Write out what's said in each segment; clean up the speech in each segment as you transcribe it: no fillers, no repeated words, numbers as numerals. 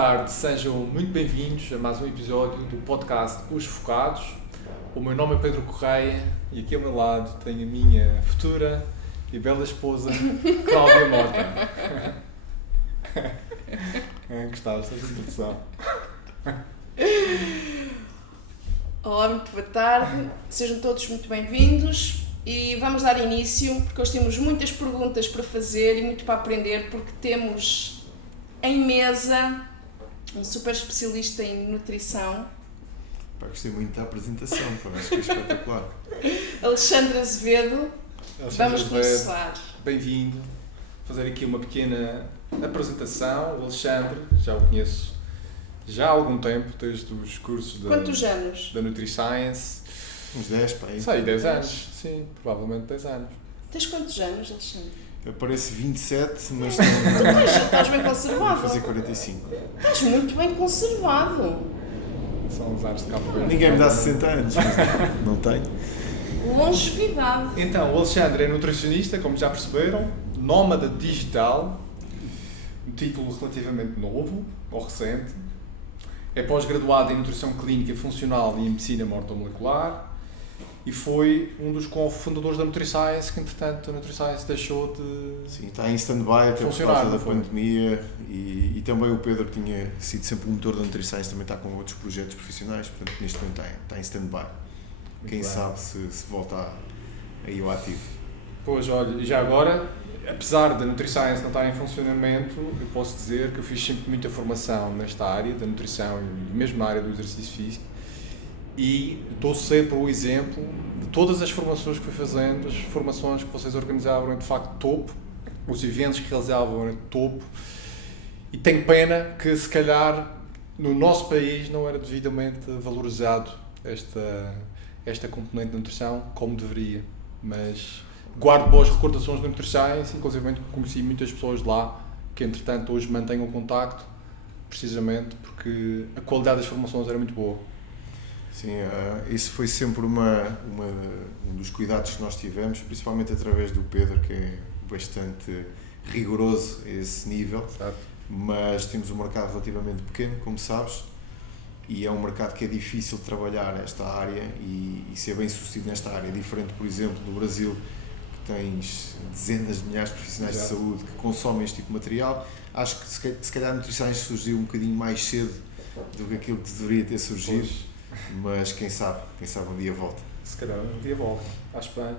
tarde, sejam muito bem-vindos a mais um episódio do podcast Os Focados. O meu nome é Pedro Correia e aqui ao meu lado tenho a minha futura e bela esposa, Cláudia Mota. Gostaste desta introdução? Olá, muito boa tarde, sejam todos muito bem-vindos e vamos dar início porque hoje temos muitas perguntas para fazer e muito para aprender porque temos em mesa um super especialista em nutrição. Gostei muito da apresentação, acho que é espetacular. Alexandre Azevedo. Vamos começar. Bem-vindo. Vou fazer aqui uma pequena apresentação. O Alexandre, já o conheço já há algum tempo, desde os cursos Quantos anos? Da NutriScience. Uns 10, pá. Sei, 10 anos. Sim, provavelmente 10 anos. Tens quantos anos, Alexandre? Eu pareço 27, mas estás bem conservado. vou fazer 45. Estás muito bem conservado. São os anos de Cabo Verde. Ninguém me dá 60 anos, mas não tenho. Longevidade. Então, o Alexandre é nutricionista, como já perceberam, nómada digital, um título relativamente novo, ou recente. É pós-graduado em nutrição clínica funcional e em medicina mortomolecular e foi um dos cofundadores da NutriScience, que entretanto a NutriScience deixou de... Sim, está em stand-by até por causa da pandemia e também o Pedro tinha sido sempre o motor da NutriScience, também está com outros projetos profissionais, portanto neste momento está em stand-by. Quem sabe se volta aí ao ativo. Pois, olha, já agora, apesar da NutriScience não estar em funcionamento, eu posso dizer que eu fiz sempre muita formação nesta área da nutrição e mesmo na área do exercício físico e dou sempre o exemplo de todas as formações que fui fazendo, as formações que vocês organizavam eram de facto topo, os eventos que realizavam eram de topo e tenho pena que se calhar no nosso país não era devidamente valorizado esta componente da nutrição como deveria, mas guardo boas recordações da NutriScience, inclusive conheci muitas pessoas de lá que entretanto hoje mantenho o contacto, precisamente porque a qualidade das formações era muito boa. Sim, isso foi sempre um dos cuidados que nós tivemos, principalmente através do Pedro, que é bastante rigoroso a esse nível. Certo. Mas temos um mercado relativamente pequeno, como sabes, e é um mercado que é difícil de trabalhar esta área e ser bem sucedido nesta área. É diferente, por exemplo, do Brasil, que tens dezenas de milhares de profissionais de saúde que consomem este tipo de material. Acho que se calhar a nutrição surgiu um bocadinho mais cedo do que aquilo que deveria ter surgido. Pois. Mas quem sabe um dia volta. Se calhar um dia volta, acho bem.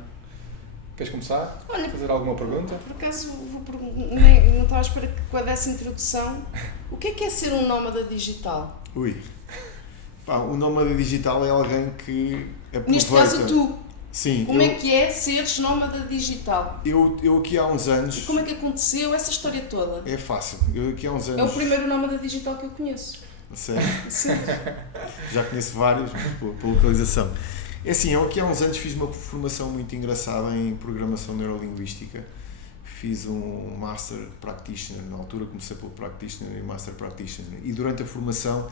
Queres começar? Olha, fazer alguma pergunta? Por acaso não estava à espera que com essa introdução. O que é ser um nómada digital? O nómada digital é alguém que aproveita... Neste caso tu. Sim. Como é que é seres nómada digital? Eu aqui há uns anos... E como é que aconteceu essa história toda? É fácil. Eu aqui há uns anos... É o primeiro nómada digital que eu conheço. Sério? Sim. Já conheço vários, por localização. É assim, eu aqui há uns anos fiz uma formação muito engraçada em programação neurolinguística. Fiz um Master Practitioner, na altura comecei pelo Practitioner e Master Practitioner. E durante a formação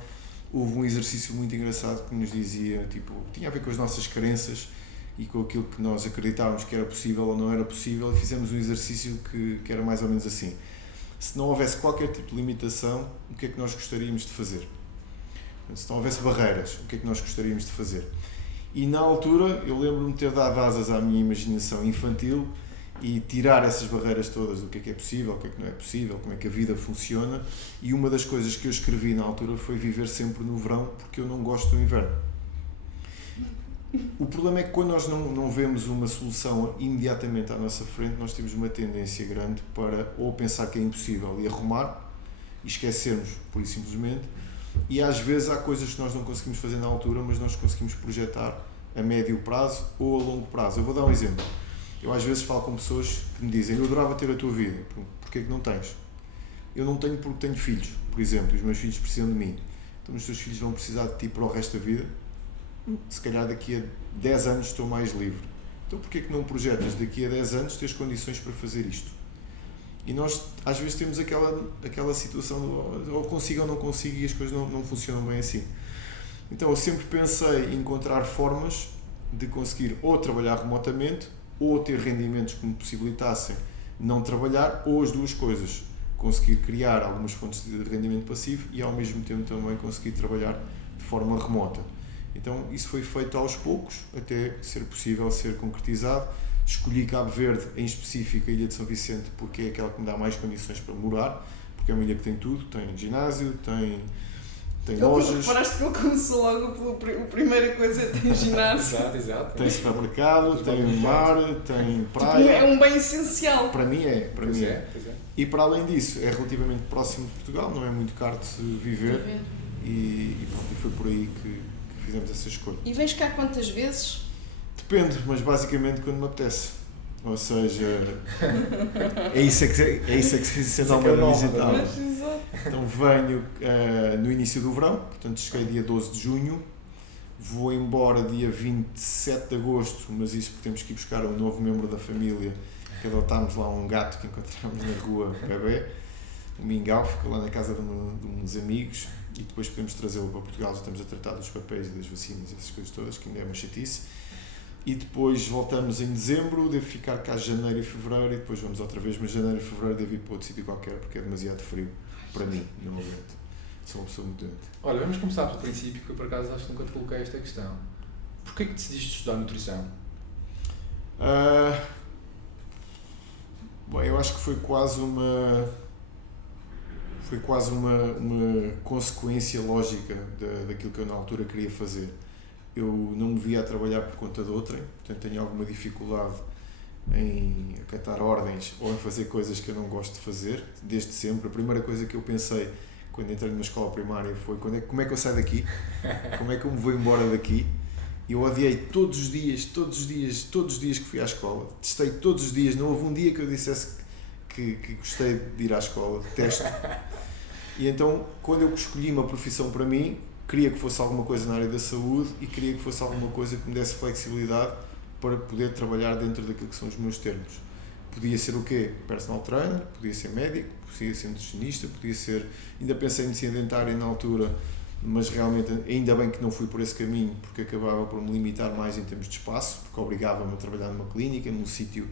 houve um exercício muito engraçado que nos dizia, tinha a ver com as nossas crenças e com aquilo que nós acreditávamos que era possível ou não era possível, e fizemos um exercício que era mais ou menos assim. Se não houvesse qualquer tipo de limitação, o que é que nós gostaríamos de fazer? Se não houvesse barreiras, o que é que nós gostaríamos de fazer? E na altura eu lembro-me de ter dado asas à minha imaginação infantil e tirar essas barreiras todas do que é possível, o que não é possível, como é que a vida funciona, e uma das coisas que eu escrevi na altura foi viver sempre no verão, porque eu não gosto do inverno. O problema é que quando nós não vemos uma solução imediatamente à nossa frente, nós temos uma tendência grande para ou pensar que é impossível e arrumar e esquecermos, pura e simplesmente, e às vezes há coisas que nós não conseguimos fazer na altura, mas nós conseguimos projetar a médio prazo ou a longo prazo. Eu vou dar um exemplo. Eu às vezes falo com pessoas que me dizem: eu adorava ter a tua vida, porquê que não tens? Eu não tenho porque tenho filhos, por exemplo, os meus filhos precisam de mim. Então os teus filhos vão precisar de ti para o resto da vida? Se calhar daqui a 10 anos estou mais livre. Então porquê que não projetas daqui a 10 anos teres condições para fazer isto? E nós às vezes temos aquela situação de ou consigo ou não consigo e as coisas não funcionam bem assim. Então eu sempre pensei em encontrar formas de conseguir ou trabalhar remotamente ou ter rendimentos que me possibilitassem não trabalhar, ou as duas coisas. conseguir criar algumas fontes de rendimento passivo e ao mesmo tempo também conseguir trabalhar de forma remota. Então isso foi feito aos poucos, até ser possível ser concretizado. Escolhi Cabo Verde, em específico a Ilha de São Vicente, porque é aquela que me dá mais condições para morar, porque é uma ilha que tem tudo, tem ginásio, tem lojas. Reparaste que ele começou logo a primeira coisa, tem ginásio. Exato. Tem supermercado, tem mar, tem praia. Tipo, é um bem essencial. Para mim é. Pois é. E para além disso, é relativamente próximo de Portugal, não é muito caro de se viver. E pronto, e foi por aí que fizemos essa escolha. E vens cá quantas vezes? Depende, mas basicamente quando me apetece. Ou seja, é isso que se sente ao meio digital. Então venho no início do verão, portanto cheguei dia 12 de junho, vou embora dia 27 de agosto, mas isso porque temos que ir buscar um novo membro da família, que adotámos lá um gato que encontramos na rua, bebê, um mingau, ficou lá na casa de uns amigos e depois podemos trazê-lo para Portugal, já estamos a tratar dos papéis e das vacinas e essas coisas todas, que ainda é uma chatice. E depois voltamos em dezembro, devo ficar cá janeiro e fevereiro e depois vamos outra vez, mas janeiro e fevereiro devo ir para outro sítio qualquer porque é demasiado frio para mim, não aguento. Sou uma pessoa muito doente. Olha, vamos começar pelo princípio, que eu por acaso acho que nunca te coloquei esta questão. Porquê que decidiste estudar nutrição? Bom, eu acho que foi quase uma consequência lógica daquilo que eu na altura queria fazer. Eu não me via a trabalhar por conta de outrem, portanto tenho alguma dificuldade em acatar ordens ou em fazer coisas que eu não gosto de fazer, desde sempre. A primeira coisa que eu pensei quando entrei numa escola primária foi como é que eu saio daqui? Como é que eu me vou embora daqui? E eu odiei todos os dias que fui à escola. Testei todos os dias, não houve um dia que eu dissesse que gostei de ir à escola, detesto. E então, quando eu escolhi uma profissão para mim, queria que fosse alguma coisa na área da saúde e queria que fosse alguma coisa que me desse flexibilidade para poder trabalhar dentro daquilo que são os meus termos. Podia ser o quê? Personal trainer, podia ser médico, podia ser nutricionista, podia ser... Ainda pensei em medicina dentária na altura, mas realmente ainda bem que não fui por esse caminho, porque acabava por me limitar mais em termos de espaço, porque obrigava-me a trabalhar numa clínica, num sítio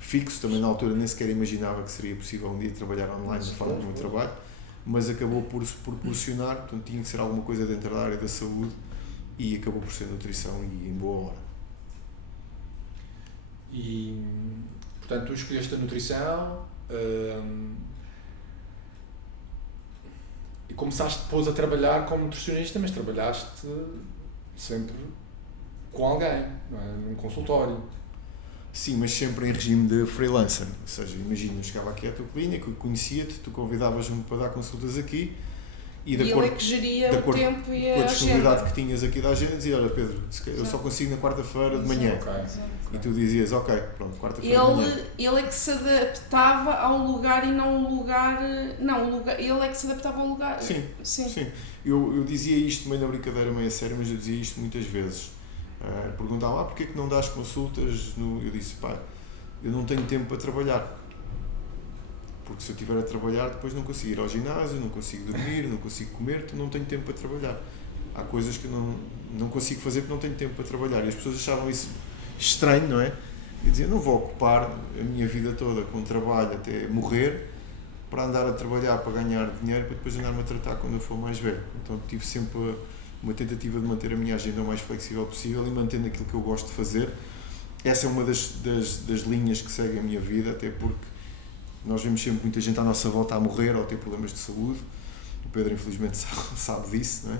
fixo. Também na altura nem sequer imaginava que seria possível um dia trabalhar online de forma do meu trabalho, mas acabou por se proporcionar, portanto tinha que ser alguma coisa dentro da área da saúde e acabou por ser nutrição e em boa hora. E, portanto, tu escolheste a nutrição e começaste depois a trabalhar como nutricionista, mas trabalhaste sempre com alguém, não é? Num consultório. Sim, mas sempre em regime de freelancer, ou seja, imagina, eu chegava aqui à tua clínica, conhecia-te, tu convidavas-me para dar consultas aqui e de acordo, ele é que geria o tempo e com a a disponibilidade agenda. que tinhas aqui da agenda, dizia, olha Pedro, eu só consigo na quarta-feira de manhã. E tu dizias, ok, pronto, quarta-feira de manhã. Ele é que se adaptava ao lugar e não o lugar... Não, ele é que se adaptava ao lugar. Sim. Eu dizia isto meio na brincadeira, meio a sério, mas eu dizia isto muitas vezes. Perguntavam, porque é que não dás consultas? Eu disse, eu não tenho tempo para trabalhar. Porque se eu estiver a trabalhar, depois não consigo ir ao ginásio, não consigo dormir, não consigo comer, então não tenho tempo para trabalhar. Há coisas que eu não consigo fazer porque não tenho tempo para trabalhar. E as pessoas achavam isso estranho, não é? Eu dizia, não vou ocupar a minha vida toda com trabalho até morrer para andar a trabalhar, para ganhar dinheiro, para depois andar-me a tratar quando eu for mais velho. Então tive sempre uma tentativa de manter a minha agenda o mais flexível possível e mantendo aquilo que eu gosto de fazer. Essa é uma das linhas que segue a minha vida, até porque nós vemos sempre muita gente à nossa volta a morrer ou a ter problemas de saúde. O Pedro infelizmente sabe disso, não é?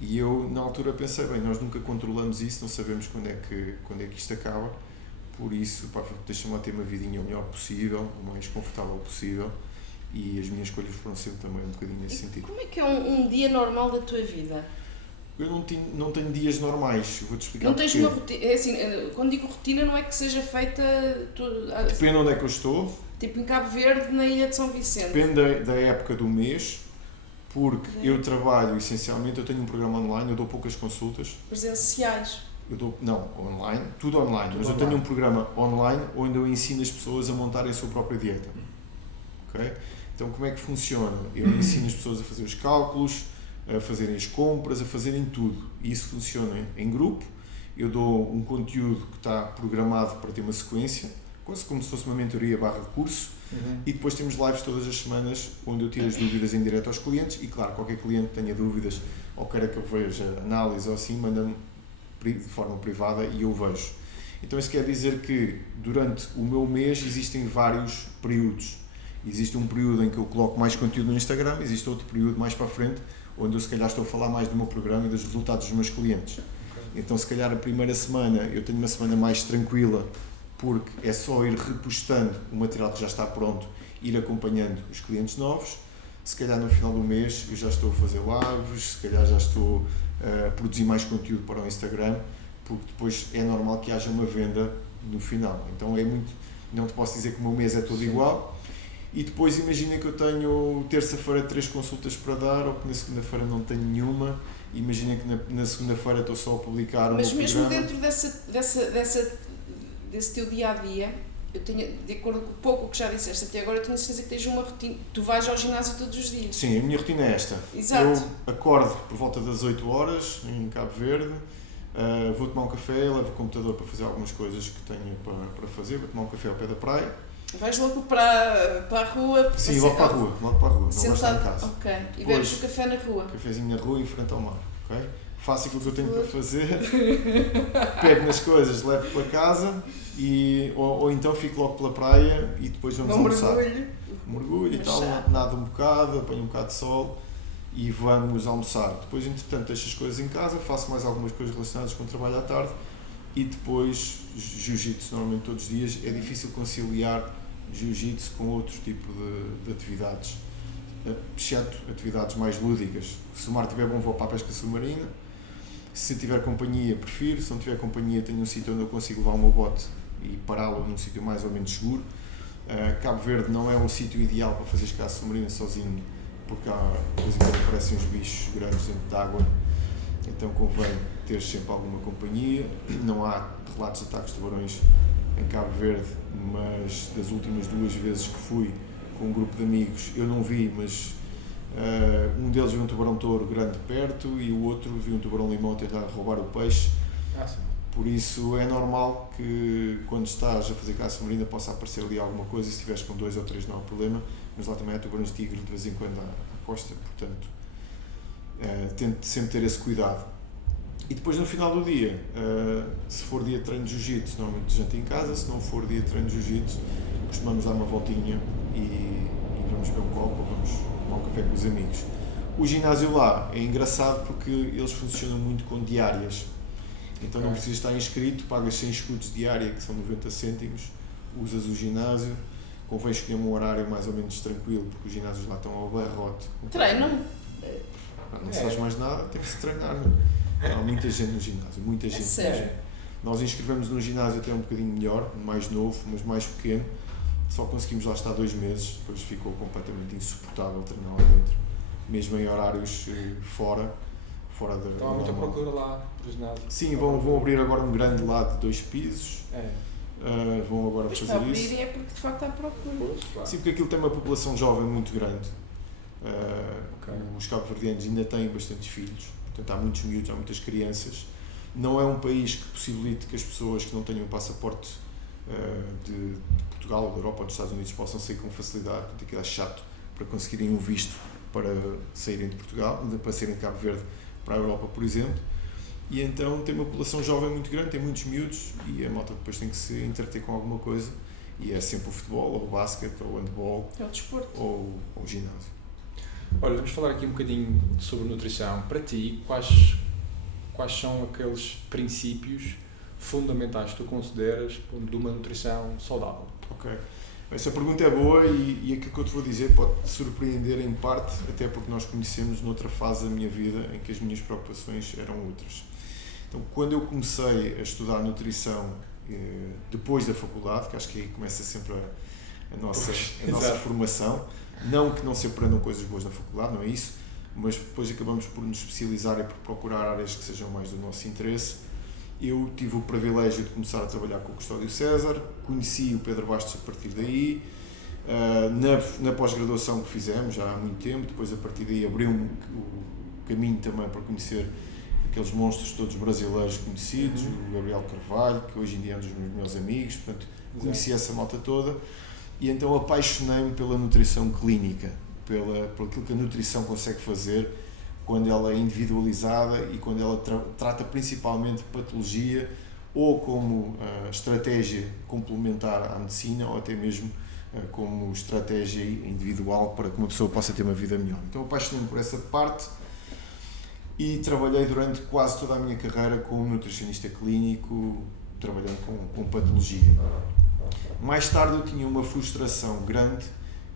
E eu na altura pensei, nós nunca controlamos isso, não sabemos quando é que isto acaba, por isso deixa-me lá ter uma vidinha o melhor possível, o mais confortável possível, e as minhas escolhas foram sempre também um bocadinho nesse sentido. Como é que é um dia normal da tua vida? Eu não tenho dias normais, vou-te explicar não tens porquê. uma rotina, é assim, quando digo rotina não é que seja feita... Depende onde é que eu estou. Tipo em Cabo Verde, na Ilha de São Vicente. Depende da época do mês, porque eu trabalho essencialmente, eu tenho um programa online, eu dou poucas consultas. Presenciais? Online, tudo online, mas eu tenho um programa online onde eu ensino as pessoas a montarem a sua própria dieta. Okay? Então como é que funciona? Eu ensino as pessoas a fazer os cálculos, a fazerem as compras, a fazerem tudo. E isso funciona em grupo. Eu dou um conteúdo que está programado para ter uma sequência, quase como se fosse uma mentoria / curso. E depois temos lives todas as semanas onde eu tiro as dúvidas em direto aos clientes e claro, qualquer cliente que tenha dúvidas ou queira que eu veja análise ou assim, manda-me de forma privada e eu vejo. Então isso quer dizer que durante o meu mês existem vários períodos. Existe um período em que eu coloco mais conteúdo no Instagram, existe outro período mais para a frente onde eu se calhar estou a falar mais do meu programa e dos resultados dos meus clientes. Então se calhar a primeira semana eu tenho uma semana mais tranquila porque é só ir repostando o material que já está pronto, ir acompanhando os clientes novos. Se calhar no final do mês eu já estou a fazer lives, se calhar já estou a produzir mais conteúdo para o Instagram, porque depois é normal que haja uma venda no final. Então não te posso dizer que o meu mês é todo igual. E depois imagina que eu tenho terça-feira 3 consultas para dar, ou que na segunda-feira não tenho nenhuma. Imagina que na segunda-feira estou só a publicar o meu programa. Mas mesmo dentro desse teu dia-a-dia, eu tenho, de acordo com o pouco que já disseste até agora, eu tenho a certeza que tens uma rotina. Tu vais ao ginásio todos os dias. Sim, a minha rotina é esta. Exato. Eu acordo por volta das 8 horas em Cabo Verde, vou tomar um café, levo o computador para fazer algumas coisas que tenho para fazer, vou tomar um café ao pé da praia. Vais logo para a rua? Sim, logo para a rua, não gosto de estar em casa. Ok, e bebes o café na rua? Cafézinho na rua em frente ao mar, ok? Faço aquilo que eu tenho para fazer, pego nas coisas, levo para casa ou então fico logo pela praia e depois vamos almoçar. Mergulho e tal, nado um bocado, apanho um bocado de sol e vamos almoçar. Depois, entretanto, deixo as coisas em casa, faço mais algumas coisas relacionadas com o trabalho à tarde e depois jiu-jitsu normalmente todos os dias. É difícil conciliar jiu-jitsu com outro tipo de atividades, exceto atividades mais lúdicas. Se o mar estiver bom, vou para a pesca submarina. Se tiver companhia, prefiro. Se não tiver companhia, tenho um sítio onde eu consigo levar o meu bote e pará-lo num sítio mais ou menos seguro. Cabo Verde não é um sítio ideal para fazer caça submarina sozinho, porque de vez em quando aparecem uns bichos grandes dentro de água, então convém ter sempre alguma companhia. Não há relatos de ataques de tubarões em Cabo Verde, mas das últimas 2 vezes que fui com um grupo de amigos, eu não vi, mas um deles viu um tubarão-touro grande perto e o outro viu um tubarão-limão tentar roubar o peixe. Por isso é normal que quando estás a fazer caça submarina possa aparecer ali alguma coisa, se estiveres com 2 ou 3 não há problema, mas lá também há tubarões-tigre de vez em quando à costa, portanto tento sempre ter esse cuidado. E depois no final do dia, se for dia de treino de jiu-jitsu, normalmente janto em casa, se não for dia de treino de jiu-jitsu, costumamos dar uma voltinha e vamos beber um copo ou vamos tomar um café com os amigos. O ginásio lá é engraçado porque eles funcionam muito com diárias, então não precisas estar inscrito, pagas 100 escudos diária, que são 90 cêntimos, usas o ginásio, convém escolher um horário mais ou menos tranquilo, porque os ginásios lá estão ao barrote. Treinam? Não se faz mais nada, tem que se treinar. Há muita gente no ginásio, muita gente. Sério? Nós inscrevemos no ginásio até um bocadinho melhor, mais novo, mas mais pequeno. Só conseguimos lá estar 2 meses, depois ficou completamente insuportável treinar lá dentro. Mesmo em horários fora da... Então há muita procura lá do ginásio. Sim, vão abrir agora um grande lá de 2 pisos. Vão agora Mas fazer para abrir isso. é porque de facto há procura. Sim, porque aquilo tem uma população jovem muito grande. Os cabo-verdianos ainda têm bastantes filhos, portanto há muitos miúdos, há muitas crianças. Não é um país que possibilite que as pessoas que não tenham um passaporte de Portugal, ou da Europa ou dos Estados Unidos possam sair com facilidade, portanto aquilo é chato para conseguirem um visto para saírem de Portugal, para saírem de Cabo Verde para a Europa, por exemplo. E então tem uma população jovem muito grande, tem muitos miúdos e a malta depois tem que se entreter com alguma coisa e é sempre o futebol, ou o basquete, ou o handball, É o desporto. ou o ginásio. Olha, vamos falar aqui um bocadinho sobre nutrição. Para ti, quais são aqueles princípios fundamentais que tu consideras de uma nutrição saudável? Ok. Essa pergunta é boa e aquilo que eu te vou dizer pode te surpreender em parte, até porque nós conhecemos noutra fase da minha vida em que as minhas preocupações eram outras. Então, quando eu comecei a estudar nutrição depois da faculdade, que acho que aí começa sempre a nossa formação, não que não se aprendam coisas boas na faculdade, não é isso, mas depois acabamos por nos especializar e por procurar áreas que sejam mais do nosso interesse. Eu tive o privilégio de começar a trabalhar com o Custódio César, conheci o Pedro Bastos a partir daí, na pós-graduação que fizemos já há muito tempo, depois a partir daí abriu-me o caminho também para conhecer aqueles monstros todos brasileiros conhecidos, o Gabriel Carvalho, que hoje em dia é um dos meus amigos, portanto, conheci essa malta toda, e então apaixonei-me pela nutrição clínica, por aquilo que a nutrição consegue fazer quando ela é individualizada e quando ela trata principalmente de patologia, ou como estratégia complementar à medicina, ou até mesmo como estratégia individual para que uma pessoa possa ter uma vida melhor. Então apaixonei-me por essa parte e trabalhei durante quase toda a minha carreira como nutricionista clínico, trabalhando com patologia. Mais tarde eu tinha uma frustração grande,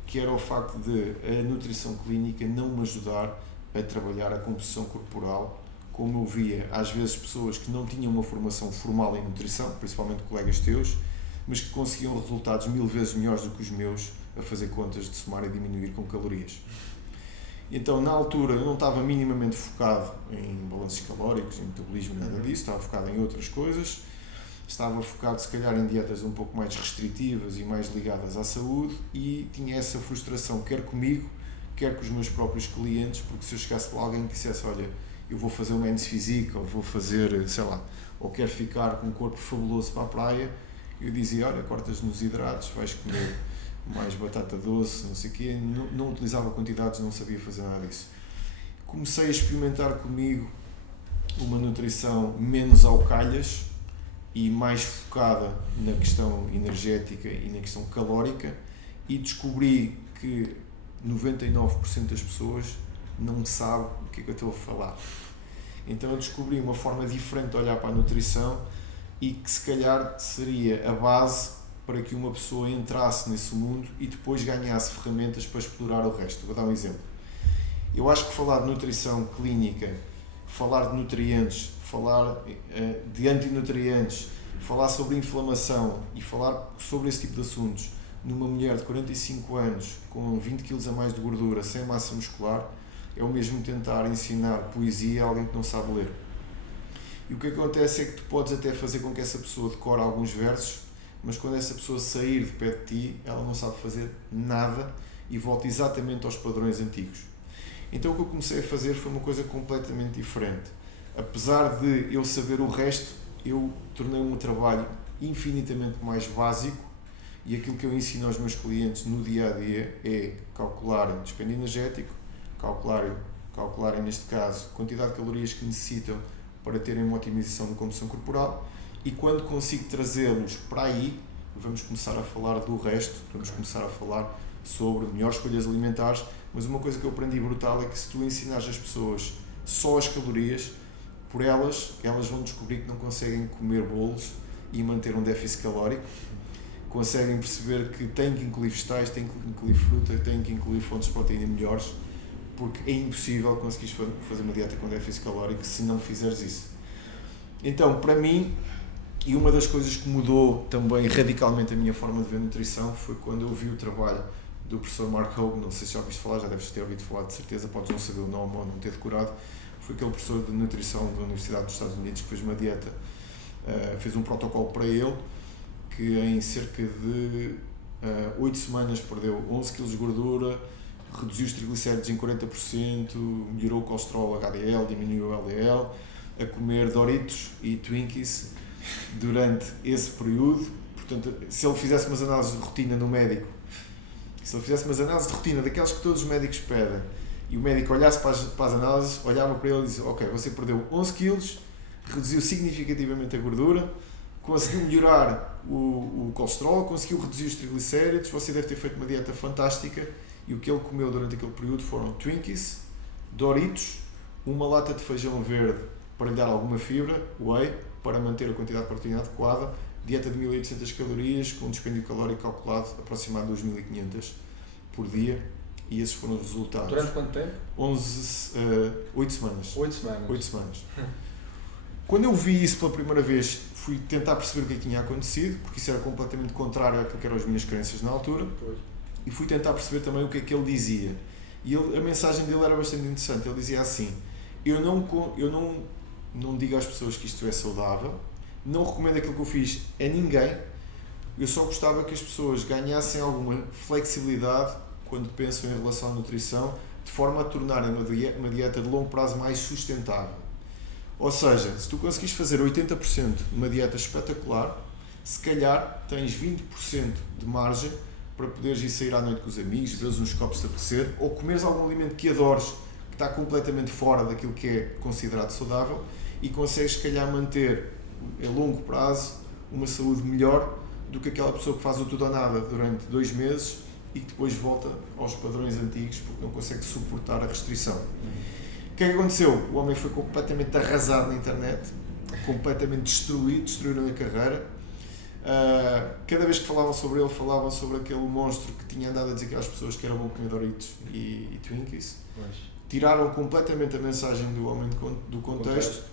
que era o facto de a nutrição clínica não me ajudar a trabalhar a composição corporal, como eu via às vezes pessoas que não tinham uma formação formal em nutrição, principalmente colegas teus, mas que conseguiam resultados 1000 vezes melhores do que os meus a fazer contas de somar e diminuir com calorias. Então, na altura, eu não estava minimamente focado em balanços calóricos, em metabolismo, nada disso, estava focado em outras coisas, estava focado se calhar em dietas um pouco mais restritivas e mais ligadas à saúde, e tinha essa frustração, quer comigo, quer com os meus próprios clientes, porque se eu chegasse lá alguém que dissesse, olha, eu vou fazer um men's physique, ou vou fazer, sei lá, ou quero ficar com um corpo fabuloso para a praia, eu dizia, olha, cortas nos hidratos, vais comer mais batata doce, não sei o quê, não utilizava quantidades, não sabia fazer nada disso. Comecei a experimentar comigo uma nutrição menos ao calhas e mais focada na questão energética e na questão calórica, e descobri que 99% das pessoas não sabe o que é que eu estou a falar. Então eu descobri uma forma diferente de olhar para a nutrição e que se calhar seria a base para que uma pessoa entrasse nesse mundo e depois ganhasse ferramentas para explorar o resto. Vou dar um exemplo. Eu acho que falar de nutrição clínica, falar de nutrientes, falar de antinutrientes, falar sobre inflamação e falar sobre esse tipo de assuntos numa mulher de 45 anos com 20 kg a mais de gordura, sem massa muscular, é o mesmo tentar ensinar poesia a alguém que não sabe ler. E o que acontece é que tu podes até fazer com que essa pessoa decore alguns versos, mas quando essa pessoa sair de perto de ti, ela não sabe fazer nada e volta exatamente aos padrões antigos. Então o que eu comecei a fazer foi uma coisa completamente diferente. Apesar de eu saber o resto, eu tornei o meu trabalho infinitamente mais básico, e aquilo que eu ensino aos meus clientes no dia-a-dia é calcularem dispêndio energético, calcularem neste caso a quantidade de calorias que necessitam para terem uma otimização da composição corporal, e quando consigo trazê-los para aí, vamos começar a falar do resto, vamos começar a falar sobre melhores escolhas alimentares, mas uma coisa que eu aprendi brutal é que se tu ensinares as pessoas só as calorias, por elas vão descobrir que não conseguem comer bolos e manter um déficit calórico, conseguem perceber que têm que incluir vegetais, têm que incluir fruta, têm que incluir fontes de proteína melhores, porque é impossível conseguires fazer uma dieta com déficit calórico se não fizeres isso. Então, para mim, e uma das coisas que mudou também radicalmente a minha forma de ver nutrição foi quando eu vi o trabalho do professor Mark Hogan, não sei se já ouviste falar, já deves ter ouvido falar de certeza, podes não saber o nome ou não ter decorado, foi aquele professor de nutrição da Universidade dos Estados Unidos que fez uma dieta, fez um protocolo para ele, que em cerca de 8 semanas perdeu 11 kg de gordura, reduziu os triglicéridos em 40%, melhorou o colesterol HDL, diminuiu o LDL, a comer Doritos e Twinkies durante esse período. Portanto, se ele fizesse umas análises de rotina no médico, daquelas que todos os médicos pedem, e o médico olhasse para as análises, olhava para ele e dizia, ok, você perdeu 11 kg, reduziu significativamente a gordura, conseguiu melhorar o colesterol, conseguiu reduzir os triglicéridos, você deve ter feito uma dieta fantástica, e o que ele comeu durante aquele período foram Twinkies, Doritos, uma lata de feijão verde para lhe dar alguma fibra, whey, para manter a quantidade de proteína adequada, dieta de 1800 calorias, com um dispêndio calórico calculado aproximado de 2500 por dia, e esses foram os resultados. Durante quanto tempo? 8 semanas. 8 semanas. 8 semanas. Quando eu vi isso pela primeira vez, fui tentar perceber o que tinha acontecido, porque isso era completamente contrário àquilo que eram as minhas crenças na altura, e fui tentar perceber também o que é que ele dizia. E a mensagem dele era bastante interessante. Ele dizia assim, eu não digo às pessoas que isto é saudável, não recomendo aquilo que eu fiz a ninguém, eu só gostava que as pessoas ganhassem alguma flexibilidade quando pensam em relação à nutrição, de forma a tornarem uma dieta de longo prazo mais sustentável. Ou seja, se tu conseguires fazer 80% de uma dieta espetacular, se calhar tens 20% de margem para poderes ir sair à noite com os amigos, beberes uns copos de apetecer, ou comeres algum alimento que adores, que está completamente fora daquilo que é considerado saudável, e consegues, se calhar, manter a longo prazo uma saúde melhor do que aquela pessoa que faz o tudo ou nada durante 2 meses e que depois volta aos padrões antigos porque não consegue suportar a restrição. O que é que aconteceu? O homem foi completamente arrasado na internet, completamente destruíram a carreira. Cada vez que falavam sobre ele, falavam sobre aquele monstro que tinha andado a dizer às pessoas que era bom comer Doritos e Twinkies. Tiraram completamente a mensagem do homem do contexto.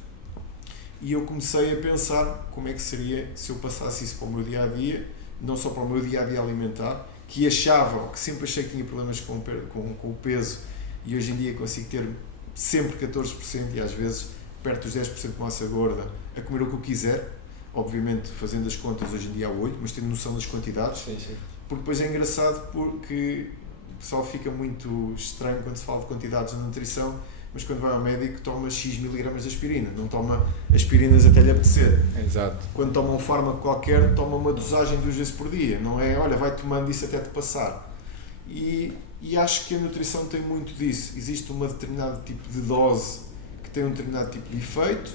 E eu comecei a pensar como é que seria se eu passasse isso para o meu dia-a-dia, não só para o meu dia-a-dia alimentar, que achava, que sempre achei que tinha problemas com o peso, e hoje em dia consigo ter sempre 14% e às vezes perto dos 10% de massa gorda, a comer o que eu quiser, obviamente fazendo as contas hoje em dia há 8, mas tendo noção das quantidades, sim. Porque depois é engraçado porque o pessoal fica muito estranho quando se fala de quantidades na nutrição, mas quando vai ao médico toma X miligramas de aspirina, não toma aspirinas até lhe apetecer. Exato. Quando toma um fármaco qualquer, toma uma dosagem 2 vezes por dia, não é, olha, vai tomando isso até te passar. E acho que a nutrição tem muito disso, existe um determinado tipo de dose que tem um determinado tipo de efeito,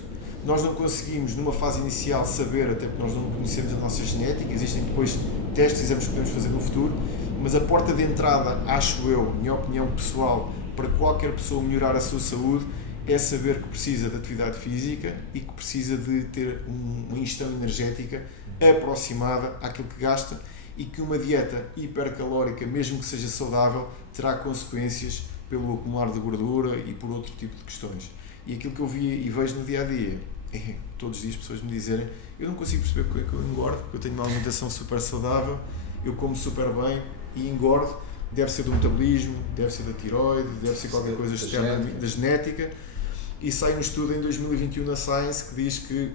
nós não conseguimos numa fase inicial saber, até porque nós não conhecemos a nossa genética, existem depois testes e exames que podemos fazer no futuro, mas a porta de entrada, acho eu, minha opinião pessoal, para qualquer pessoa melhorar a sua saúde é saber que precisa de atividade física e que precisa de ter uma ingestão energética aproximada àquilo que gasta e que uma dieta hipercalórica, mesmo que seja saudável, terá consequências pelo acumular de gordura e por outro tipo de questões. E aquilo que eu vi e vejo no dia-a-dia é todos os dias pessoas me dizerem eu não consigo perceber porque é que eu engordo, porque eu tenho uma alimentação super saudável, eu como super bem e engordo. Deve ser do metabolismo, deve ser da tiroide, deve ser qualquer coisa externa da genética. E sai um estudo em 2021 na Science que diz que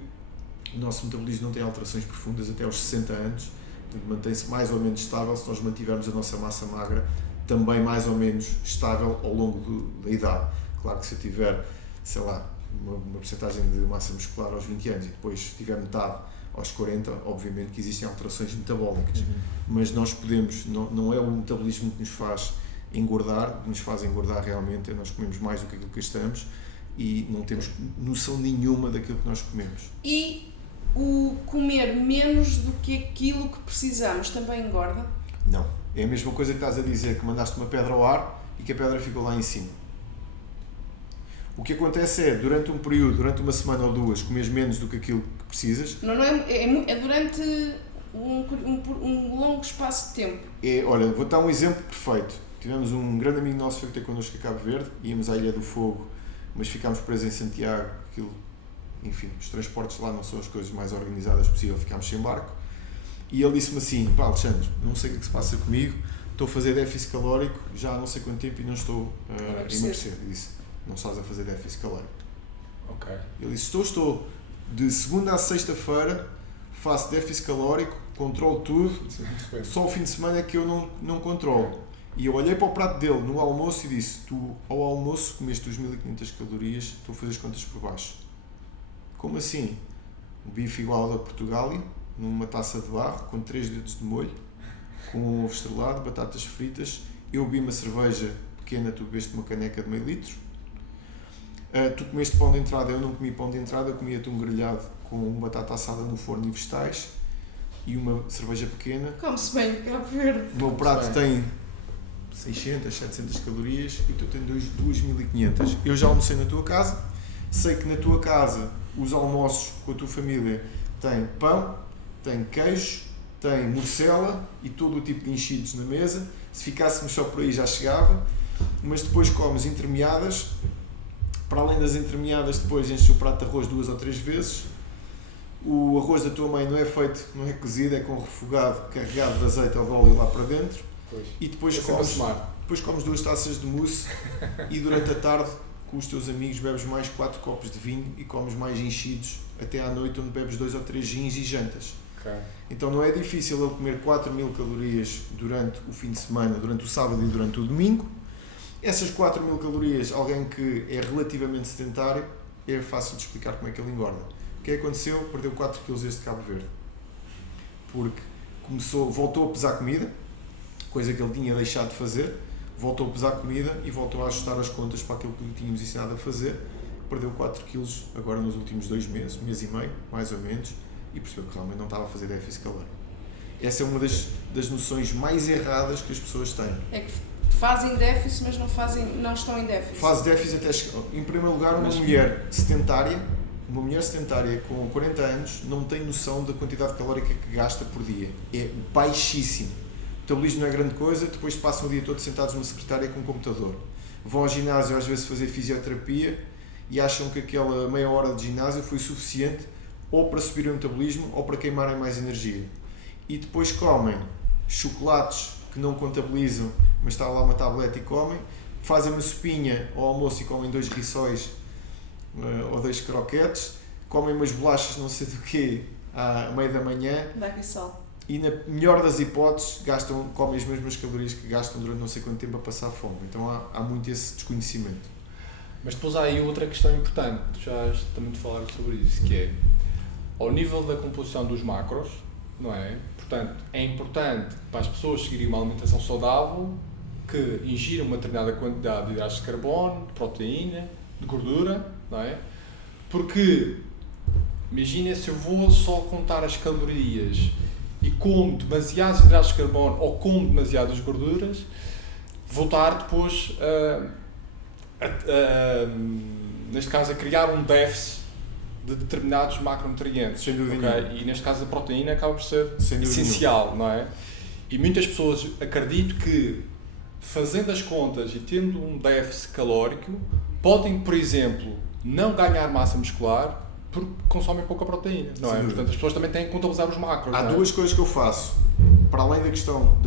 o nosso metabolismo não tem alterações profundas até aos 60 anos, mantém-se mais ou menos estável se nós mantivermos a nossa massa magra também mais ou menos estável ao longo da idade. Claro que se eu tiver, sei lá, uma porcentagem de massa muscular aos 20 anos e depois tiver metade aos 40, obviamente que existem alterações metabólicas, mas nós podemos, não é o metabolismo que nos faz engordar, que nos faz engordar realmente, é nós comemos mais do que aquilo que gastamos e não temos noção nenhuma daquilo que nós comemos. E o comer menos do que aquilo que precisamos também engorda? Não, é a mesma coisa que estás a dizer, que mandaste uma pedra ao ar e que a pedra ficou lá em cima. O que acontece é, durante um período, durante uma semana ou 2, comes menos do que aquilo que precisas. É durante um longo espaço de tempo. Olha, vou dar um exemplo perfeito. Tivemos um grande amigo nosso que foi ter connosco a Cabo Verde, íamos à Ilha do Fogo, mas ficámos presos em Santiago, enfim, os transportes lá não são as coisas mais organizadas possível, ficámos sem barco. E ele disse-me assim, pá Alexandre, não sei o que se passa comigo, estou a fazer déficit calórico já há não sei quanto tempo e não estou a emagrecer. Eu disse, não estás a fazer déficit calórico. Ok. Ele disse, estou. De segunda a sexta-feira faço déficit calórico, controlo tudo, só o fim de semana é que eu não controlo. E eu olhei para o prato dele no almoço e disse, tu ao almoço comeste 2.500 calorias, estou a fazer as contas por baixo. Como assim? Um bife igual ao da Portugália, numa taça de barro, com 3 dedos de molho, com um ovo estrelado, batatas fritas, eu bebi uma cerveja pequena, tu bebeste uma caneca de meio litro. Tu comeste pão de entrada, eu não comi pão de entrada, eu comia atum grelhado com batata assada no forno e vegetais e uma cerveja pequena. Come-se bem, Cabo Verde. O meu prato tem 600, 700 calorias e tu tens 2.500. Eu já almocei na tua casa, sei que na tua casa os almoços com a tua família têm pão, têm queijo, têm morcela e todo o tipo de enchidos na mesa. Se ficássemos só por aí já chegava, mas depois comes entremeadas. Para além das entremeadas, depois enches o prato de arroz 2 ou 3 vezes. O arroz da tua mãe não é feito, não é cozido, é com refogado, carregado de azeite ou de óleo lá para dentro. Pois. E depois comes 2 taças de mousse e durante a tarde, com os teus amigos, bebes mais 4 copos de vinho e comes mais enchidos até à noite, onde bebes 2 ou 3 gins e jantas. Okay. Então não é difícil ele comer 4.000 calorias durante o fim de semana, durante o sábado e durante o domingo. Essas 4.000 calorias, alguém que é relativamente sedentário, é fácil de explicar como é que ele engorda. O que é que aconteceu? Perdeu 4 kg desde Cabo Verde. Porque voltou a pesar comida, coisa que ele tinha deixado de fazer, voltou a pesar comida e voltou a ajustar as contas para aquilo que lhe tínhamos ensinado a fazer. Perdeu 4 kg agora nos últimos 2 meses, mês e meio, mais ou menos, e percebeu que realmente não estava a fazer déficit calórico. Essa é uma das noções mais erradas que as pessoas têm. É que fazem déficit, mas não estão em déficit. Faz déficit até chegar. Em primeiro lugar, uma mulher sedentária com 40 anos não tem noção da quantidade calórica que gasta por dia. É baixíssimo. O metabolismo não é grande coisa, depois passam o dia todo sentados numa secretária com um computador. Vão ao ginásio às vezes fazer fisioterapia e acham que aquela meia hora de ginásio foi suficiente ou para subir o metabolismo ou para queimarem mais energia. E depois comem chocolates que não contabilizam, mas está lá uma tableta e comem, fazem uma sopinha ao almoço e comem 2 rissóis ou 2 croquetes, comem umas bolachas não sei do quê à meia da manhã e na melhor das hipóteses comem as mesmas calorias que gastam durante não sei quanto tempo a passar fome. Então há muito esse desconhecimento. Mas depois há aí outra questão importante, já também te falaram sobre isso, que é ao nível da composição dos macros, não é? Portanto, é importante para as pessoas seguirem uma alimentação saudável que ingiram uma determinada quantidade de hidratos de carbono, de proteína, de gordura, não é? Porque, imagina se eu vou só contar as calorias e como demasiados hidratos de carbono ou como demasiadas gorduras, vou estar depois, neste caso, a criar um déficit de determinados macronutrientes. Sem dúvida. Okay? E neste caso a proteína acaba por ser essencial, não é? E muitas pessoas acreditam que fazendo as contas e tendo um déficit calórico podem, por exemplo, não ganhar massa muscular porque consomem pouca proteína, não é? Portanto, as pessoas também têm que contabilizar os macros. Há duas coisas que eu faço. Para além da questão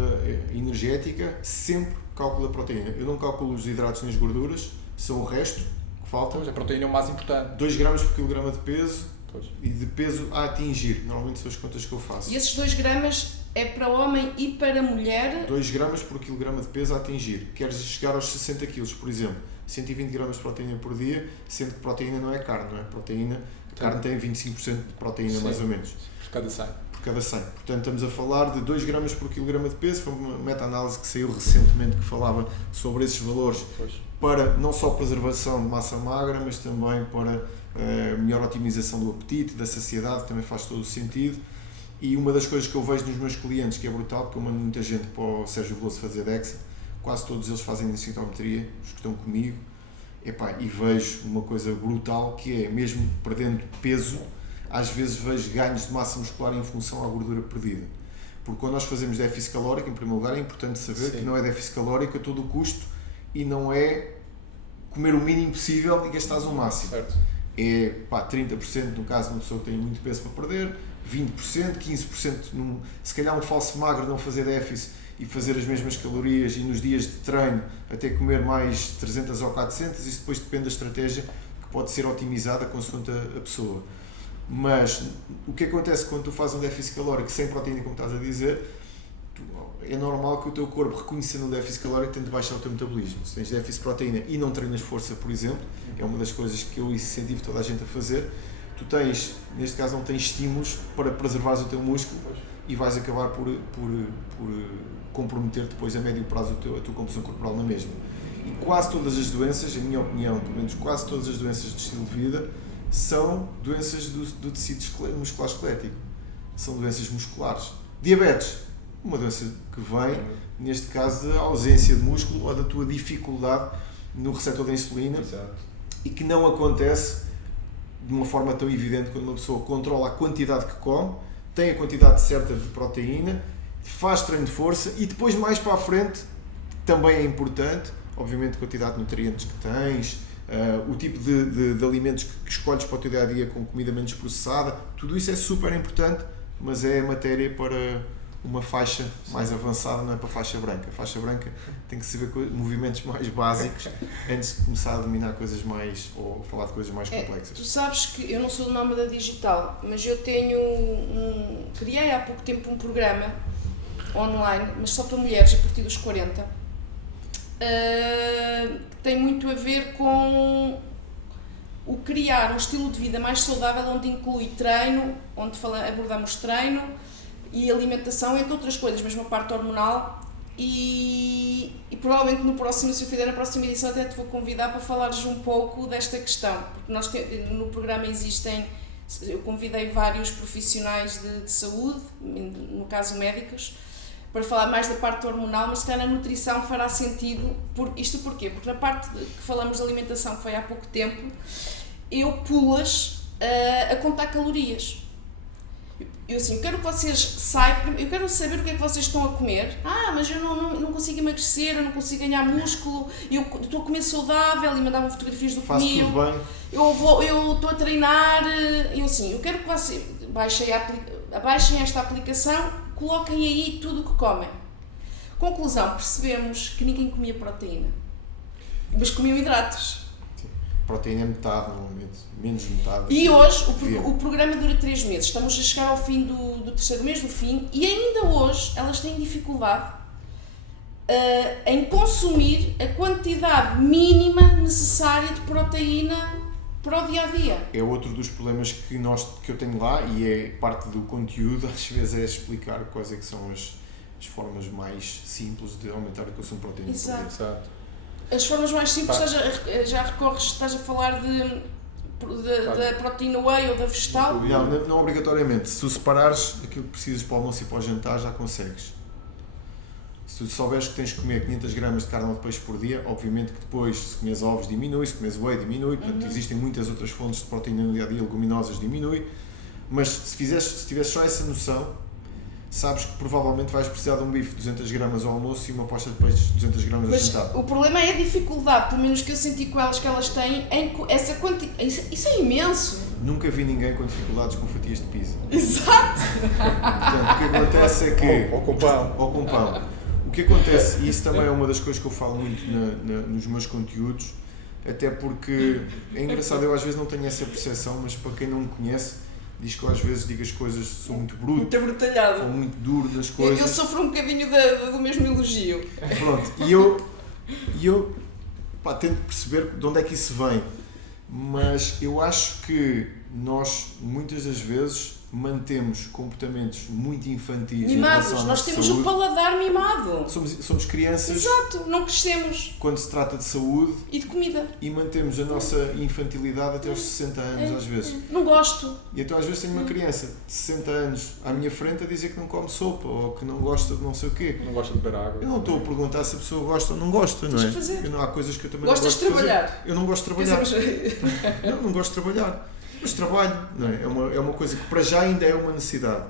energética, sempre calculo a proteína. Eu não calculo os hidratos nem as gorduras, são o resto que falta. Pois, a proteína é o mais importante. 2 gramas por quilograma de peso. Pois. E de peso a atingir. Normalmente são as contas que eu faço. E esses 2 gramas é para homem e para mulher? 2 gramas por quilograma de peso a atingir. Queres chegar aos 60 kg, por exemplo. 120 gramas de proteína por dia, sendo que proteína não é carne, não é? Proteína, a carne tem 25% de proteína, mais ou menos. Por cada 100. Por cada 100. Portanto, estamos a falar de 2 gramas por quilograma de peso. Foi uma meta-análise que saiu recentemente que falava sobre esses valores. Pois. Para não só preservação de massa magra, mas também para melhor otimização do apetite, da saciedade, também faz todo o sentido. E uma das coisas que eu vejo nos meus clientes, que é brutal, porque eu mando muita gente para o Sérgio Veloso fazer DEXA, quase todos eles fazem densitometria, os que estão comigo, e vejo uma coisa brutal, que é, mesmo perdendo peso, às vezes vejo ganhos de massa muscular em função à gordura perdida. Porque quando nós fazemos déficit calórico, em primeiro lugar, é importante saber que não é déficit calórico a todo o custo e não é comer o mínimo possível e gastares o máximo. Certo. É 30% no caso de uma pessoa que tem muito peso para perder, 20%, 15% se calhar um falso magro não fazer déficit e fazer as mesmas calorias e nos dias de treino até comer mais 300 ou 400, isso depois depende da estratégia que pode ser otimizada consoante a pessoa. Mas o que acontece quando tu fazes um déficit calórico sem proteína, como estás a dizer, é normal que o teu corpo, reconhecendo o déficit calórico, tente baixar o teu metabolismo. Se tens déficit de proteína e não treinas força, por exemplo, é uma das coisas que eu incentivo toda a gente a fazer, tu tens, neste caso não tens estímulos para preservares o teu músculo e vais acabar por comprometer depois a médio prazo a tua composição corporal na mesma. E quase todas as doenças, em minha opinião, pelo menos quase todas as doenças do estilo de vida, são doenças do tecido muscular esquelético. São doenças musculares. Diabetes, uma doença que vem, neste caso, da ausência de músculo ou da tua dificuldade no receptor da insulina. Exato. E que não acontece de uma forma tão evidente quando uma pessoa controla a quantidade que come, tem a quantidade certa de proteína, faz treino de força e depois mais para a frente também é importante, obviamente a quantidade de nutrientes que tens, o tipo de alimentos que escolhes para o teu dia-a-dia com comida menos processada, tudo isso é super importante, mas é matéria para uma faixa mais avançada, não é para a faixa branca. A faixa branca tem que saber movimentos mais básicos antes de começar a dominar coisas mais, ou falar de coisas mais complexas. Tu sabes que eu não sou do Nómada Digital, mas eu criei há pouco tempo um programa online, mas só para mulheres a partir dos 40, que tem muito a ver com o criar um estilo de vida mais saudável onde inclui treino, onde abordamos treino e alimentação, entre outras coisas, mesmo a parte hormonal. E provavelmente se eu fizer a próxima edição até te vou convidar para falares um pouco desta questão, porque no programa eu convidei vários profissionais de saúde, no caso médicos, para falar mais da parte hormonal, mas se calhar na nutrição fará sentido. Isto porquê? Porque na parte que falamos de alimentação, que foi há pouco tempo, eu pulas a contar calorias. Eu quero que vocês saibam, eu quero saber o que é que vocês estão a comer. Mas eu não consigo emagrecer, eu não consigo ganhar músculo, eu estou a comer saudável e mandavam fotografias do que comiam. Faço tudo bem. Eu estou a treinar, eu quero que vocês baixem esta aplicação, coloquem aí tudo o que comem. Conclusão, percebemos que ninguém comia proteína, mas comiam hidratos. Proteína é metade, normalmente, menos metade. E hoje o programa dura 3 meses, estamos a chegar ao fim do terceiro mês, do fim, e ainda hoje elas têm dificuldade em consumir a quantidade mínima necessária de proteína para o dia-a-dia. É outro dos problemas que eu tenho lá, e é parte do conteúdo, às vezes é explicar quais é que são as formas mais simples de aumentar o consumo de proteína. Exato. As formas mais simples, estás a falar da proteína whey ou da vegetal? Não obrigatoriamente. Se tu separares aquilo que precisas para o almoço e para o jantar, já consegues. Se tu souberes que tens de comer 500 gramas de carne ou de peixe por dia, obviamente que depois, se comes ovos, diminui, se comes whey, diminui. Portanto, existem muitas outras fontes de proteína no dia-a-dia, leguminosas, diminui. Mas se tiveres só essa noção, sabes que provavelmente vais precisar de um bife de 200 gramas ao almoço e uma posta de peixe de 200 gramas ao jantar. O problema é a dificuldade, pelo menos que eu senti com elas, que elas têm, essa quantidade. Isso é imenso! Nunca vi ninguém com dificuldades com fatias de pizza. Exato! Portanto, o que acontece é que... Ou com pão. Ou com pão. O que acontece, e isso também é uma das coisas que eu falo muito nos meus conteúdos, até porque é engraçado, eu às vezes não tenho essa percepção, mas para quem não me conhece, diz que eu às vezes digo as coisas, sou muito bruto, muito abrutalhado, ou muito duro nas coisas. Eu sofro um bocadinho do mesmo elogio. Pronto, e eu tento perceber de onde é que isso vem, mas eu acho que nós muitas das vezes mantemos comportamentos muito infantis. Mimados, nós temos o paladar mimado. Somos crianças. Exato, não crescemos. Quando se trata de saúde e de comida. E mantemos a nossa infantilidade até aos 60 anos, às vezes. Não gosto. E então às vezes tenho uma criança de 60 anos à minha frente a dizer que não come sopa ou que não gosta de não sei o quê. Não gosta de beber água. Eu não estou a perguntar se a pessoa gosta ou não gosta, não é? Fazer. Há coisas que eu também Gostas não gosto de trabalhar? Fazer. Eu não gosto de trabalhar. Não gosto de trabalhar. Mas trabalho, não é? É uma coisa que para já ainda é uma necessidade.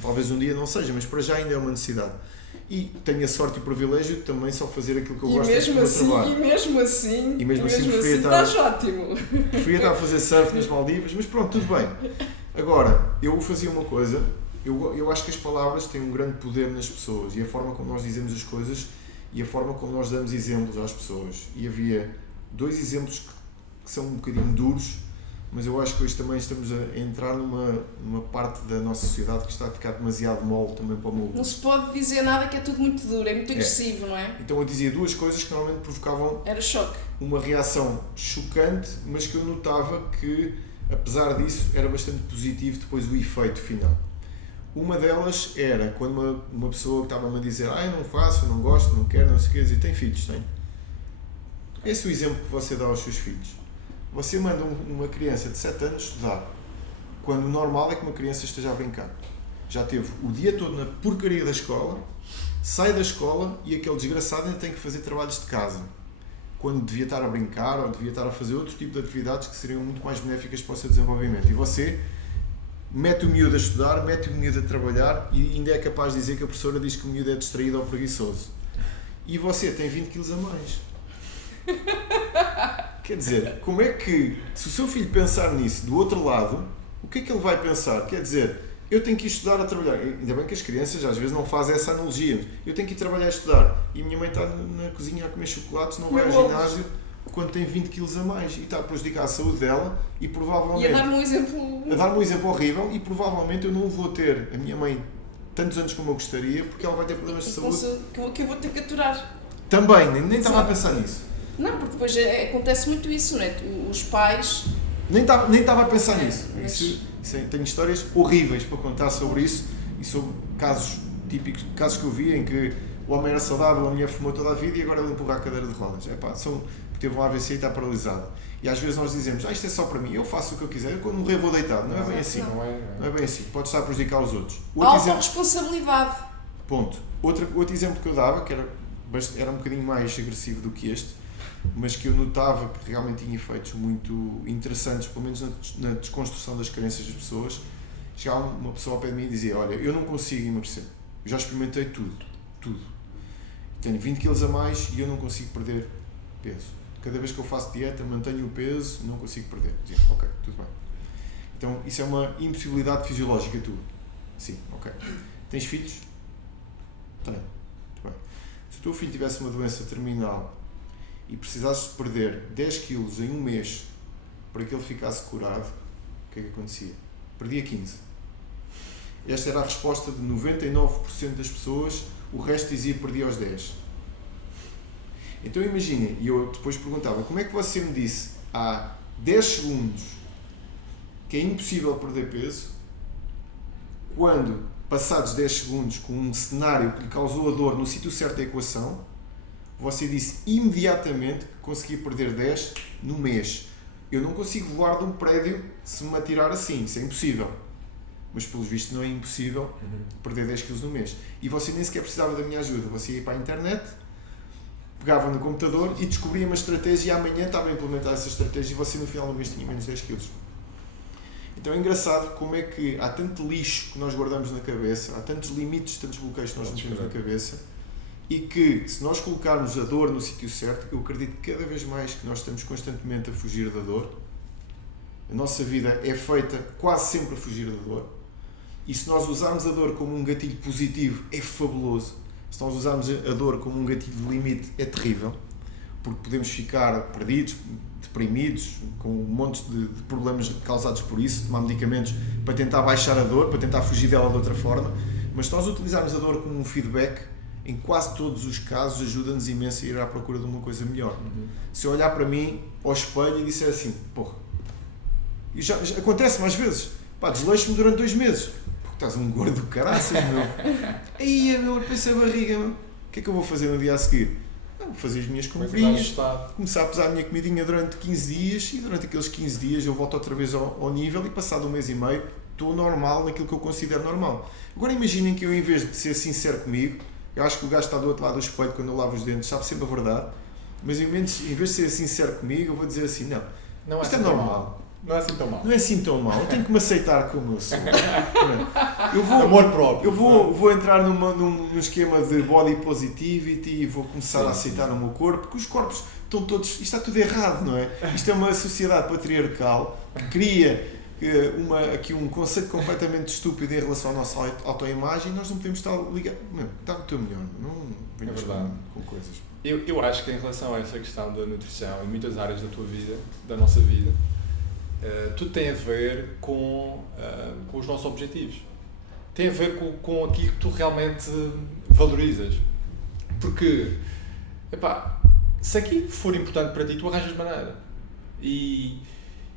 Talvez um dia não seja, mas para já ainda é uma necessidade. E tenho a sorte e o privilégio de também só fazer aquilo que eu gosto do meu trabalho. E mesmo assim estás ótimo. Preferia estar a fazer surf nas Maldivas, mas pronto, tudo bem. Agora, eu fazia uma coisa, eu acho que as palavras têm um grande poder nas pessoas e a forma como nós dizemos as coisas e a forma como nós damos exemplos às pessoas. E havia 2 exemplos que são um bocadinho duros, mas eu acho que hoje também estamos a entrar numa parte da nossa sociedade que está a ficar demasiado mole também para o meu... Não se pode dizer nada, que é tudo muito duro, é muito agressivo, não é? Então eu dizia 2 coisas que normalmente provocavam... Era choque. Uma reação chocante, mas que eu notava que, apesar disso, era bastante positivo depois o efeito final. Uma delas era quando uma pessoa estava-me a dizer eu não faço, não gosto, não quero, não sei o que, eu dizia, tem filhos, tem? Esse é o exemplo que você dá aos seus filhos. Você manda uma criança de 7 anos estudar, quando o normal é que uma criança esteja a brincar. Já teve o dia todo na porcaria da escola, sai da escola e aquele desgraçado ainda tem que fazer trabalhos de casa, quando devia estar a brincar ou devia estar a fazer outro tipo de atividades que seriam muito mais benéficas para o seu desenvolvimento. E você mete o miúdo a estudar, mete o miúdo a trabalhar e ainda é capaz de dizer que a professora diz que o miúdo é distraído ou preguiçoso. E você tem 20 quilos a mais. Quer dizer, como é que, se o seu filho pensar nisso do outro lado, o que é que ele vai pensar? Quer dizer, eu tenho que ir estudar a trabalhar. Ainda bem que as crianças às vezes não fazem essa analogia. Eu tenho que ir trabalhar a estudar. E a minha mãe está na cozinha a comer chocolates, não vai ao ginásio quando tem 20 quilos a mais. E está a prejudicar a saúde dela e provavelmente... E a dar-me um exemplo... A dar-me um exemplo horrível e provavelmente eu não vou ter a minha mãe tantos anos como eu gostaria porque ela vai ter problemas de saúde. Que eu vou ter que aturar. Também, nem estava a pensar nisso. Não, porque depois acontece muito isso, não é? Os pais Nem estava a pensar nisso. Tenho histórias horríveis para contar sobre isso e sobre casos típicos, casos que eu vi em que o homem era saudável, a mulher fumou toda a vida e agora ele empurra a cadeira de rodas. Teve um AVC e está paralisado. E às vezes nós dizemos, isto é só para mim, eu faço o que eu quiser, quando morrer vou deitado. Não é bem assim. Não é bem assim. Pode estar a prejudicar os outros. Autoresponsabilidade. Ponto. Outro exemplo que eu dava, que era um bocadinho mais agressivo do que este, mas que eu notava que realmente tinha efeitos muito interessantes, pelo menos na desconstrução das crenças das pessoas. Chegava uma pessoa ao pé de mim e dizia, olha, eu não consigo emagrecer. Eu já experimentei tudo. Tenho 20 kg a mais e eu não consigo perder peso. Cada vez que eu faço dieta, mantenho o peso, não consigo perder. Dizia, ok, tudo bem. Então, isso é uma impossibilidade fisiológica tua. Sim, ok. Tens filhos? Tenho. Muito bem. Se o teu filho tivesse uma doença terminal e precisasses de perder 10 kg em um mês para que ele ficasse curado, o que é que acontecia? Perdia 15. Esta era a resposta de 99% das pessoas, o resto dizia que perdia aos 10. Então imaginem, e eu depois perguntava, como é que você me disse há 10 segundos que é impossível perder peso, quando, passados 10 segundos, com um cenário que lhe causou a dor no sítio certo da equação, você disse imediatamente que conseguia perder 10 no mês. Eu não consigo voar de um prédio se me atirar assim, isso é impossível. Mas, pelos vistos, não é impossível perder 10 kg no mês. E você nem sequer precisava da minha ajuda. Você ia para a internet, pegava no computador e descobria uma estratégia e amanhã estava a implementar essa estratégia e você no final do mês tinha menos 10 kg. Então é engraçado como é que há tanto lixo que nós guardamos na cabeça, há tantos limites, tantos bloqueios que nós metemos na cabeça e que, se nós colocarmos a dor no sítio certo, eu acredito cada vez mais que nós estamos constantemente a fugir da dor. A nossa vida é feita quase sempre a fugir da dor. E se nós usarmos a dor como um gatilho positivo, é fabuloso. Se nós usarmos a dor como um gatilho de limite, é terrível, porque podemos ficar perdidos, deprimidos, com um monte de problemas causados por isso, tomar medicamentos para tentar baixar a dor, para tentar fugir dela de outra forma. Mas se nós utilizarmos a dor como um feedback, em quase todos os casos ajuda-nos imenso a ir à procura de uma coisa melhor. Se eu olhar para mim ao espelho e disser assim, porra, e já acontece-me às vezes, desleixo-me durante 2 meses. Estás um gordo do caraças, meu. Aí, meu, pensei a barriga, meu. O que é que eu vou fazer no dia a seguir? Vou fazer as minhas comprinhas, começar a pesar a minha comidinha durante 15 dias e durante aqueles 15 dias eu volto outra vez ao nível e passado 1 mês e meio estou normal naquilo que eu considero normal. Agora imaginem que eu, em vez de ser sincero comigo, eu acho que o gajo está do outro lado do espelho quando eu lavo os dentes, sabe sempre a verdade, mas em vez de ser sincero comigo, eu vou dizer assim, não isto é normal. Não é assim tão mal. Não é assim tão mal. Eu tenho que me aceitar como eu sou. Amor próprio. Eu vou entrar num esquema de body positivity e vou começar a aceitar o meu corpo, porque os corpos estão todos... Isto está tudo errado, não é? Isto é uma sociedade patriarcal que cria aqui um conceito completamente estúpido em relação à nossa autoimagem e nós não podemos estar ligados... Está o teu melhor. Não venhas com coisas. Eu acho que em relação a essa questão da nutrição, em muitas áreas da tua vida, da nossa vida, tudo tem a ver com os nossos objetivos. Tem a ver com aquilo que tu realmente valorizas. Porque, se aquilo for importante para ti, tu arranjas maneira. E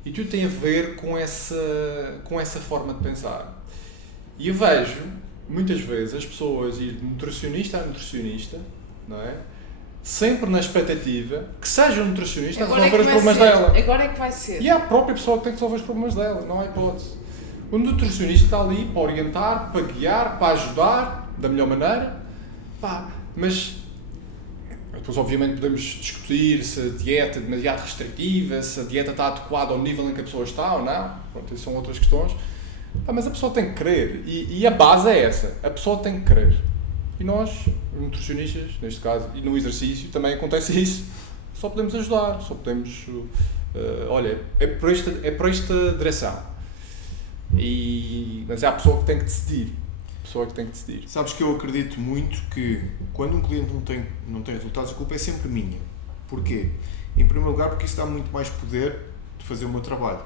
tudo tem a ver com essa forma de pensar. E eu vejo, muitas vezes, as pessoas ir de nutricionista a nutricionista, não é? Sempre na expectativa que seja um nutricionista a resolver os problemas dela. Agora é que vai ser. E é a própria pessoa que tem que resolver os problemas dela, não há hipótese. O nutricionista está ali para orientar, para guiar, para ajudar da melhor maneira. Mas depois obviamente podemos discutir se a dieta é demasiado restritiva, se a dieta está adequada ao nível em que a pessoa está ou não. Pronto, isso são outras questões. Mas a pessoa tem que querer. E a base é essa. A pessoa tem que querer. E nós, nutricionistas, neste caso, e no exercício também acontece isso, só podemos ajudar, só podemos, olha, é por esta direção. Mas é a pessoa que tem que decidir. Sabes que eu acredito muito que quando um cliente não tem resultados, a culpa é sempre minha. Porquê? Em primeiro lugar, porque isso dá muito mais poder de fazer o meu trabalho.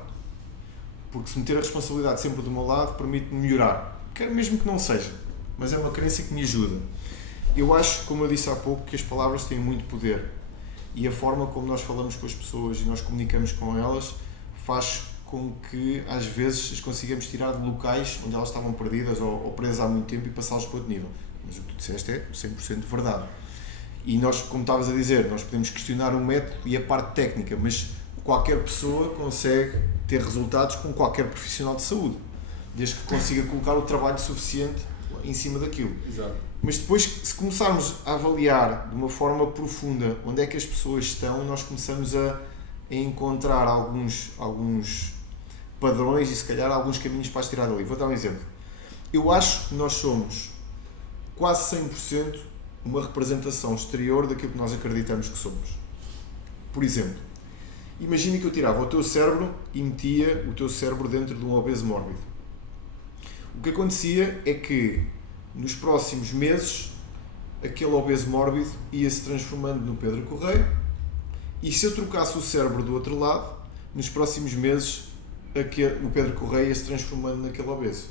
Porque se meter a responsabilidade sempre do meu lado, permite-me melhorar. Quero mesmo que não seja. Mas é uma crença que me ajuda. Eu acho, como eu disse há pouco, que as palavras têm muito poder e a forma como nós falamos com as pessoas e nós comunicamos com elas faz com que às vezes as consigamos tirar de locais onde elas estavam perdidas ou presas há muito tempo e passá-las para outro nível. Mas o que tu disseste é 100% verdade. E nós, como estavas a dizer, nós podemos questionar o método e a parte técnica, mas qualquer pessoa consegue ter resultados com qualquer profissional de saúde, desde que consiga colocar o trabalho suficiente em cima daquilo. Exato. Mas depois, se começarmos a avaliar de uma forma profunda onde é que as pessoas estão, nós começamos a encontrar alguns padrões e se calhar alguns caminhos para as tirar dali. Vou dar um exemplo. Eu acho que nós somos quase 100% uma representação exterior daquilo que nós acreditamos que somos. Por exemplo, imagina que eu tirava o teu cérebro e metia o teu cérebro dentro de um obeso mórbido. O que acontecia é que nos próximos meses aquele obeso mórbido ia se transformando no Pedro Correia, e se eu trocasse o cérebro do outro lado, nos próximos meses o Pedro Correia ia se transformando naquele obeso.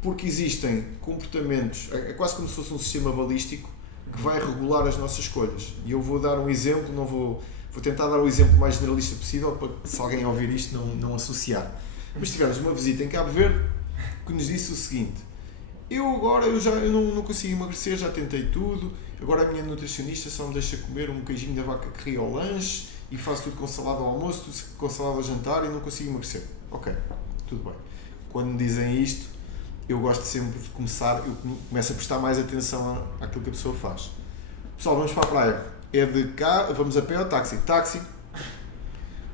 Porque existem comportamentos, é quase como se fosse um sistema balístico que vai regular as nossas escolhas. E eu vou dar um exemplo, vou tentar dar o exemplo mais generalista possível para que, se alguém ouvir isto, não associar. Mas tivemos uma visita em Cabo Verde que nos disse o seguinte: eu não consigo emagrecer, já tentei tudo, agora a minha nutricionista só me deixa comer um queijinho da vaca que ri ao lanche e faço tudo com salada ao almoço, tudo com salada ao jantar e não consigo emagrecer. Ok, tudo bem. Quando me dizem isto, eu gosto sempre de começar, eu começo a prestar mais atenção àquilo que a pessoa faz. Pessoal, vamos para a praia. É de cá, vamos a pé ou táxi? Táxi.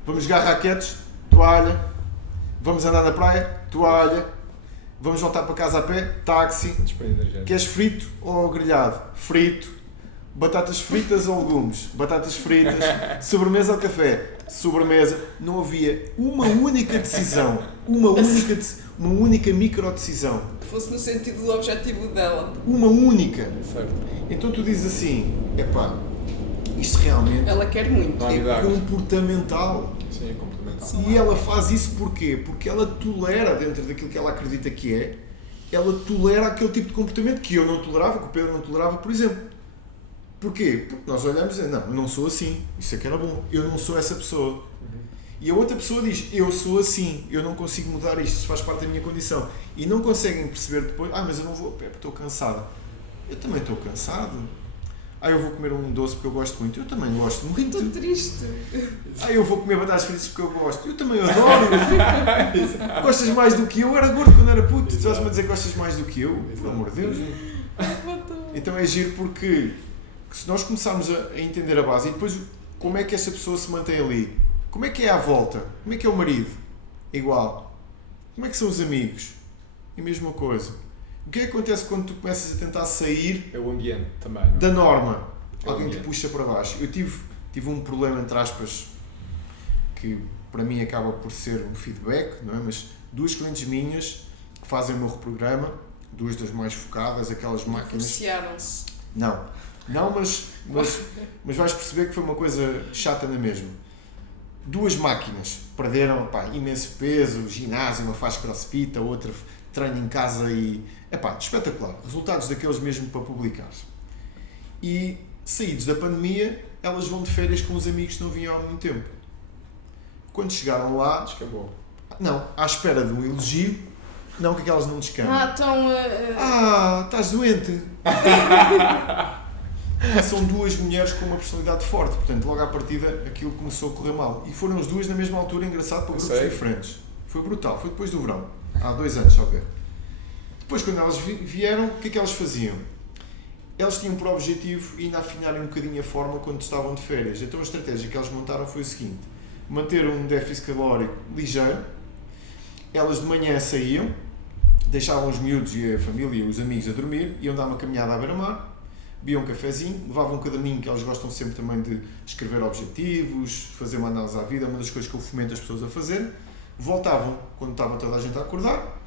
Vamos jogar raquetes? Toalha. Vamos andar na praia? Toalha. Vamos voltar para casa a pé? Táxi. Queres frito ou grelhado? Frito. Batatas fritas ou legumes? Batatas fritas. Sobremesa ou café? Sobremesa. Não havia uma única decisão. Uma única micro-decisão. Que fosse no sentido do objetivo dela. Uma única. Certo. Então tu dizes assim, epá, isto realmente Ela quer muito. é comportamental. Sim, é comportamental. E ela faz isso porquê? Porque ela tolera, dentro daquilo que ela acredita que é, ela tolera aquele tipo de comportamento que eu não tolerava, que o Pedro não tolerava, por exemplo. Porquê? Porque nós olhamos e dizemos, não, eu não sou assim, isso é que era bom, eu não sou essa pessoa. E a outra pessoa diz, eu sou assim, eu não consigo mudar isto, isso faz parte da minha condição. E não conseguem perceber depois, mas eu não vou, estou cansada. Eu também estou cansado. Eu vou comer um doce porque eu gosto muito. Eu também gosto muito. Estou triste. Eu vou comer batatas fritas porque eu gosto. Eu também adoro. Gostas mais do que eu? Era gordo quando era puto. Tu estás-me a dizer que gostas mais do que eu? Pelo amor de Deus. Então é giro porque se nós começarmos a entender a base e depois como é que essa pessoa se mantém ali, como é que é à volta, como é que é o marido, igual, como é que são os amigos, é a mesma coisa. O que é que acontece quando tu começas a tentar sair É o ambiente também. da norma? É Alguém te puxa para baixo. Eu tive um problema, entre aspas, que para mim acaba por ser um feedback, não é? Mas 2 clientes minhas que fazem o meu reprograma, 2 das mais focadas, aquelas máquinas... Divorciaram-se. Não, mas vais perceber que foi uma coisa chata na mesma. 2 máquinas perderam imenso peso, ginásio, uma faz crossfit, a outra treino em casa e... espetacular. Resultados daqueles mesmo para publicar. E, saídos da pandemia, elas vão de férias com os amigos que não vinham há muito tempo. Quando chegaram lá... Descambou. Não, à espera de um elogio, não que elas não descansam. Então... Estás doente. São 2 mulheres com uma personalidade forte, portanto, logo à partida, aquilo começou a correr mal. E foram as 2 na mesma altura, engraçado, para grupos diferentes. Foi brutal, foi depois do verão. Há 2 anos, só ver. Depois, quando elas vieram, o que é que elas faziam? Elas tinham por objetivo ainda afinarem um bocadinho a forma quando estavam de férias. Então a estratégia que elas montaram foi o seguinte: manter um déficit calórico ligeiro. Elas de manhã saíam, deixavam os miúdos e a família, os amigos a dormir, iam dar uma caminhada à beira-mar, bebiam um cafezinho, levavam um caderninho que elas gostam sempre também de escrever objetivos, fazer uma análise à vida, uma das coisas que eu fomento as pessoas a fazer. Voltavam quando estava toda a gente a acordar.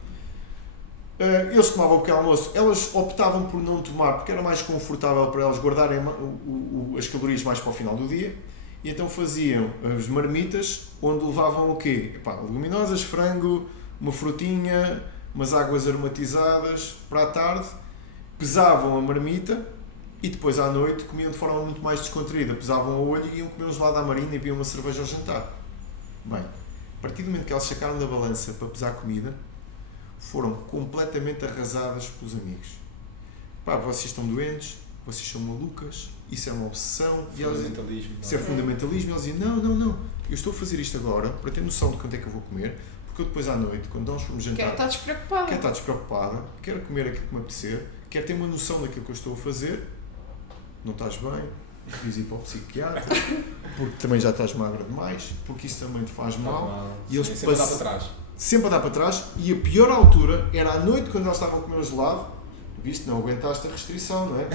Eles tomavam o pequeno almoço, elas optavam por não tomar porque era mais confortável para elas guardarem as calorias mais para o final do dia, e então faziam as marmitas onde levavam o quê? Leguminosas, frango, uma frutinha, umas águas aromatizadas para a tarde, pesavam a marmita e depois à noite comiam de forma muito mais descontraída, pesavam o olho e iam comer um gelado à marina e bebiam uma cerveja ao jantar. Bem, partir do momento que elas sacaram da balança para pesar comida, foram completamente arrasadas pelos amigos. Pá, vocês estão doentes, vocês são malucas, isso é uma obsessão. Fundamentalismo. Isso é fundamentalismo. E eles diziam, não, eu estou a fazer isto agora para ter noção de quanto é que eu vou comer, porque eu depois à noite, quando nós formos jantar... Quero estar despreocupada. Quero comer aquilo que me apetecer, quero ter uma noção daquilo que eu estou a fazer. Não estás bem, devias ir para o psiquiatra, porque também já estás magra demais, porque isso também te faz mal. E eles sempre a dar para trás. Sempre a dar para trás, e a pior altura era à noite, quando elas estavam a comer o gelado. Viste, não aguentaste a restrição, não é?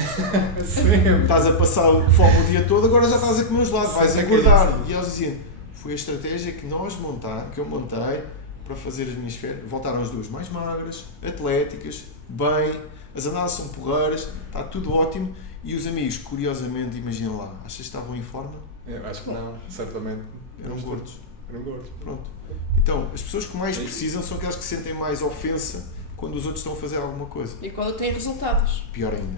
Sempre. Estás a passar fome o dia todo, agora já estás a comer um gelado, vais engordar. E eles diziam, foi a estratégia que eu montei para fazer as minhas férias. Voltaram as duas mais magras, atléticas, bem, as andadas são porreiras, está tudo ótimo. E os amigos, curiosamente, imagina lá, achas que estavam em forma? Eu acho que não, certamente. Eram gordos. Pronto. Pronto. Então, as pessoas que mais precisam são aquelas que sentem mais ofensa quando os outros estão a fazer alguma coisa. E quando têm resultados. Pior ainda.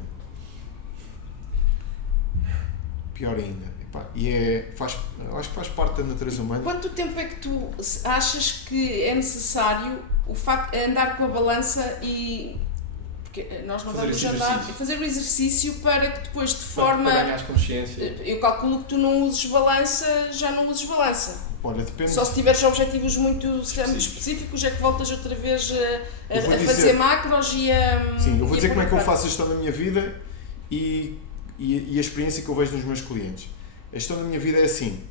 Epá, e eu acho que faz parte da natureza humana. Quanto tempo é que tu achas que é necessário o facto de andar com a balança e... Porque nós não vamos andar e fazer o exercício para que depois de forma... Para ganhar consciência. Eu calculo que tu não uses balança, já não uses balança. Olha, depende. Só se tiveres objetivos muito específicos é que voltas outra vez a fazer macros e a... Sim, eu vou dizer como é que eu faço a gestão da minha vida e a experiência que eu vejo nos meus clientes. A gestão da minha vida é assim,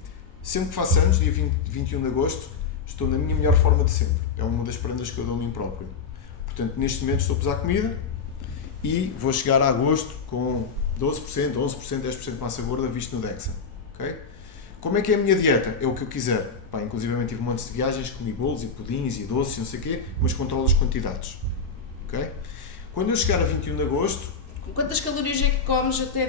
sempre que faço anos, dia 21 de agosto, estou na minha melhor forma de sempre. É uma das prendas que eu dou a mim próprio. Portanto, neste momento estou a pesar comida e vou chegar a agosto com 12%, 11%, 10% de massa gorda visto no DEXA. Okay? Como é que é a minha dieta? É o que eu quiser. Pá, inclusive tive montes de viagens, comi bolos e pudins e doces e não sei o quê, mas controlo as quantidades. Okay? Quando eu chegar a 21 de agosto... Quantas calorias é que comes até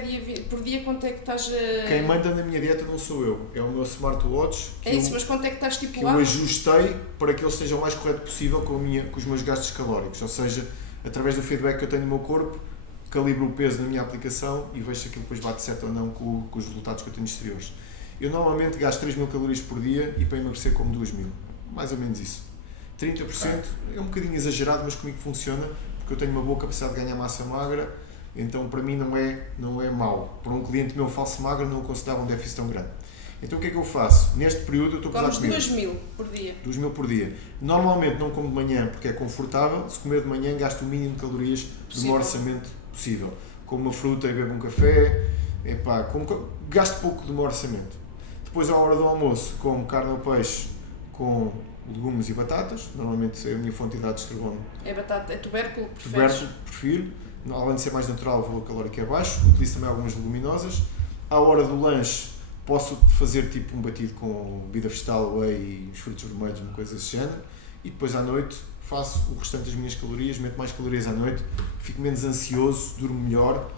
por dia? Quanto é que estás a... Quem manda na minha dieta não sou eu, é o meu smartwatch. Mas quanto é que estás que eu ajustei para que ele esteja o mais correto possível com os meus gastos calóricos. Ou seja, através do feedback que eu tenho no meu corpo, calibro o peso na minha aplicação e vejo se aquilo depois bate certo ou não com os resultados que eu tenho exteriores. Eu normalmente gasto 3.000 calorias por dia e para emagrecer como 2.000. Mais ou menos isso. 30% é um bocadinho exagerado, mas comigo funciona, porque eu tenho uma boa capacidade de ganhar massa magra. Então, para mim, não é mau. Para um cliente meu falso magro, não considerava um déficit tão grande. Então, o que é que eu faço? Neste período, eu estou a pesar comida. 2.000 por dia. 2.000 por dia. Normalmente, não como de manhã, porque é confortável. Se comer de manhã, gasto o mínimo de calorias do meu orçamento possível. Como uma fruta e bebo um café. Gasto pouco do meu orçamento. Depois, à hora do almoço, como carne ou peixe com legumes e batatas. Normalmente, é a minha fonte de hidratos de carbono. É batata, é tubérculo, preferes? Tubérculo, prefiro. Além de ser mais natural, o valor calórico é baixo. Utilizo também algumas leguminosas. À hora do lanche, posso fazer tipo um batido com bebida vegetal, whey e os frutos vermelhos, uma coisa desse género. E depois à noite faço o restante das minhas calorias, meto mais calorias à noite, fico menos ansioso, durmo melhor.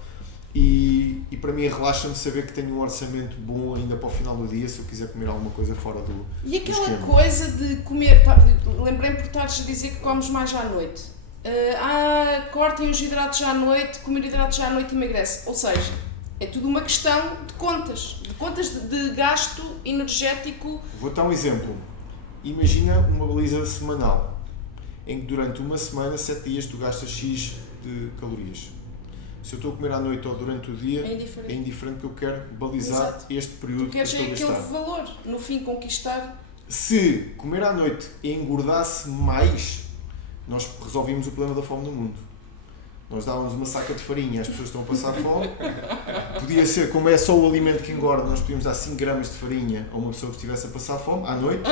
E para mim relaxa-me saber que tenho um orçamento bom ainda para o final do dia, se eu quiser comer alguma coisa fora do E aquela esquema. Coisa de comer, lembrei-me por estares a dizer que comes mais à noite. Cortem os hidratos à noite, comer hidratos à noite emagrece. Ou seja, é tudo uma questão de contas de gasto energético. Vou dar um exemplo. Imagina uma baliza semanal, em que durante uma semana, 7 dias, tu gastas X de calorias. Se eu estou a comer à noite ou durante o dia, é indiferente que eu quero balizar. Exato. Este período que eu estou a gastar. Tu queres aquele valor, no fim, conquistar. Se comer à noite engordasse mais, nós resolvíamos o problema da fome no mundo. Nós dávamos uma saca de farinha, as pessoas estão a passar fome. Podia ser, como é só o alimento que engorda, nós podíamos dar 5 gramas de farinha a uma pessoa que estivesse a passar fome, à noite.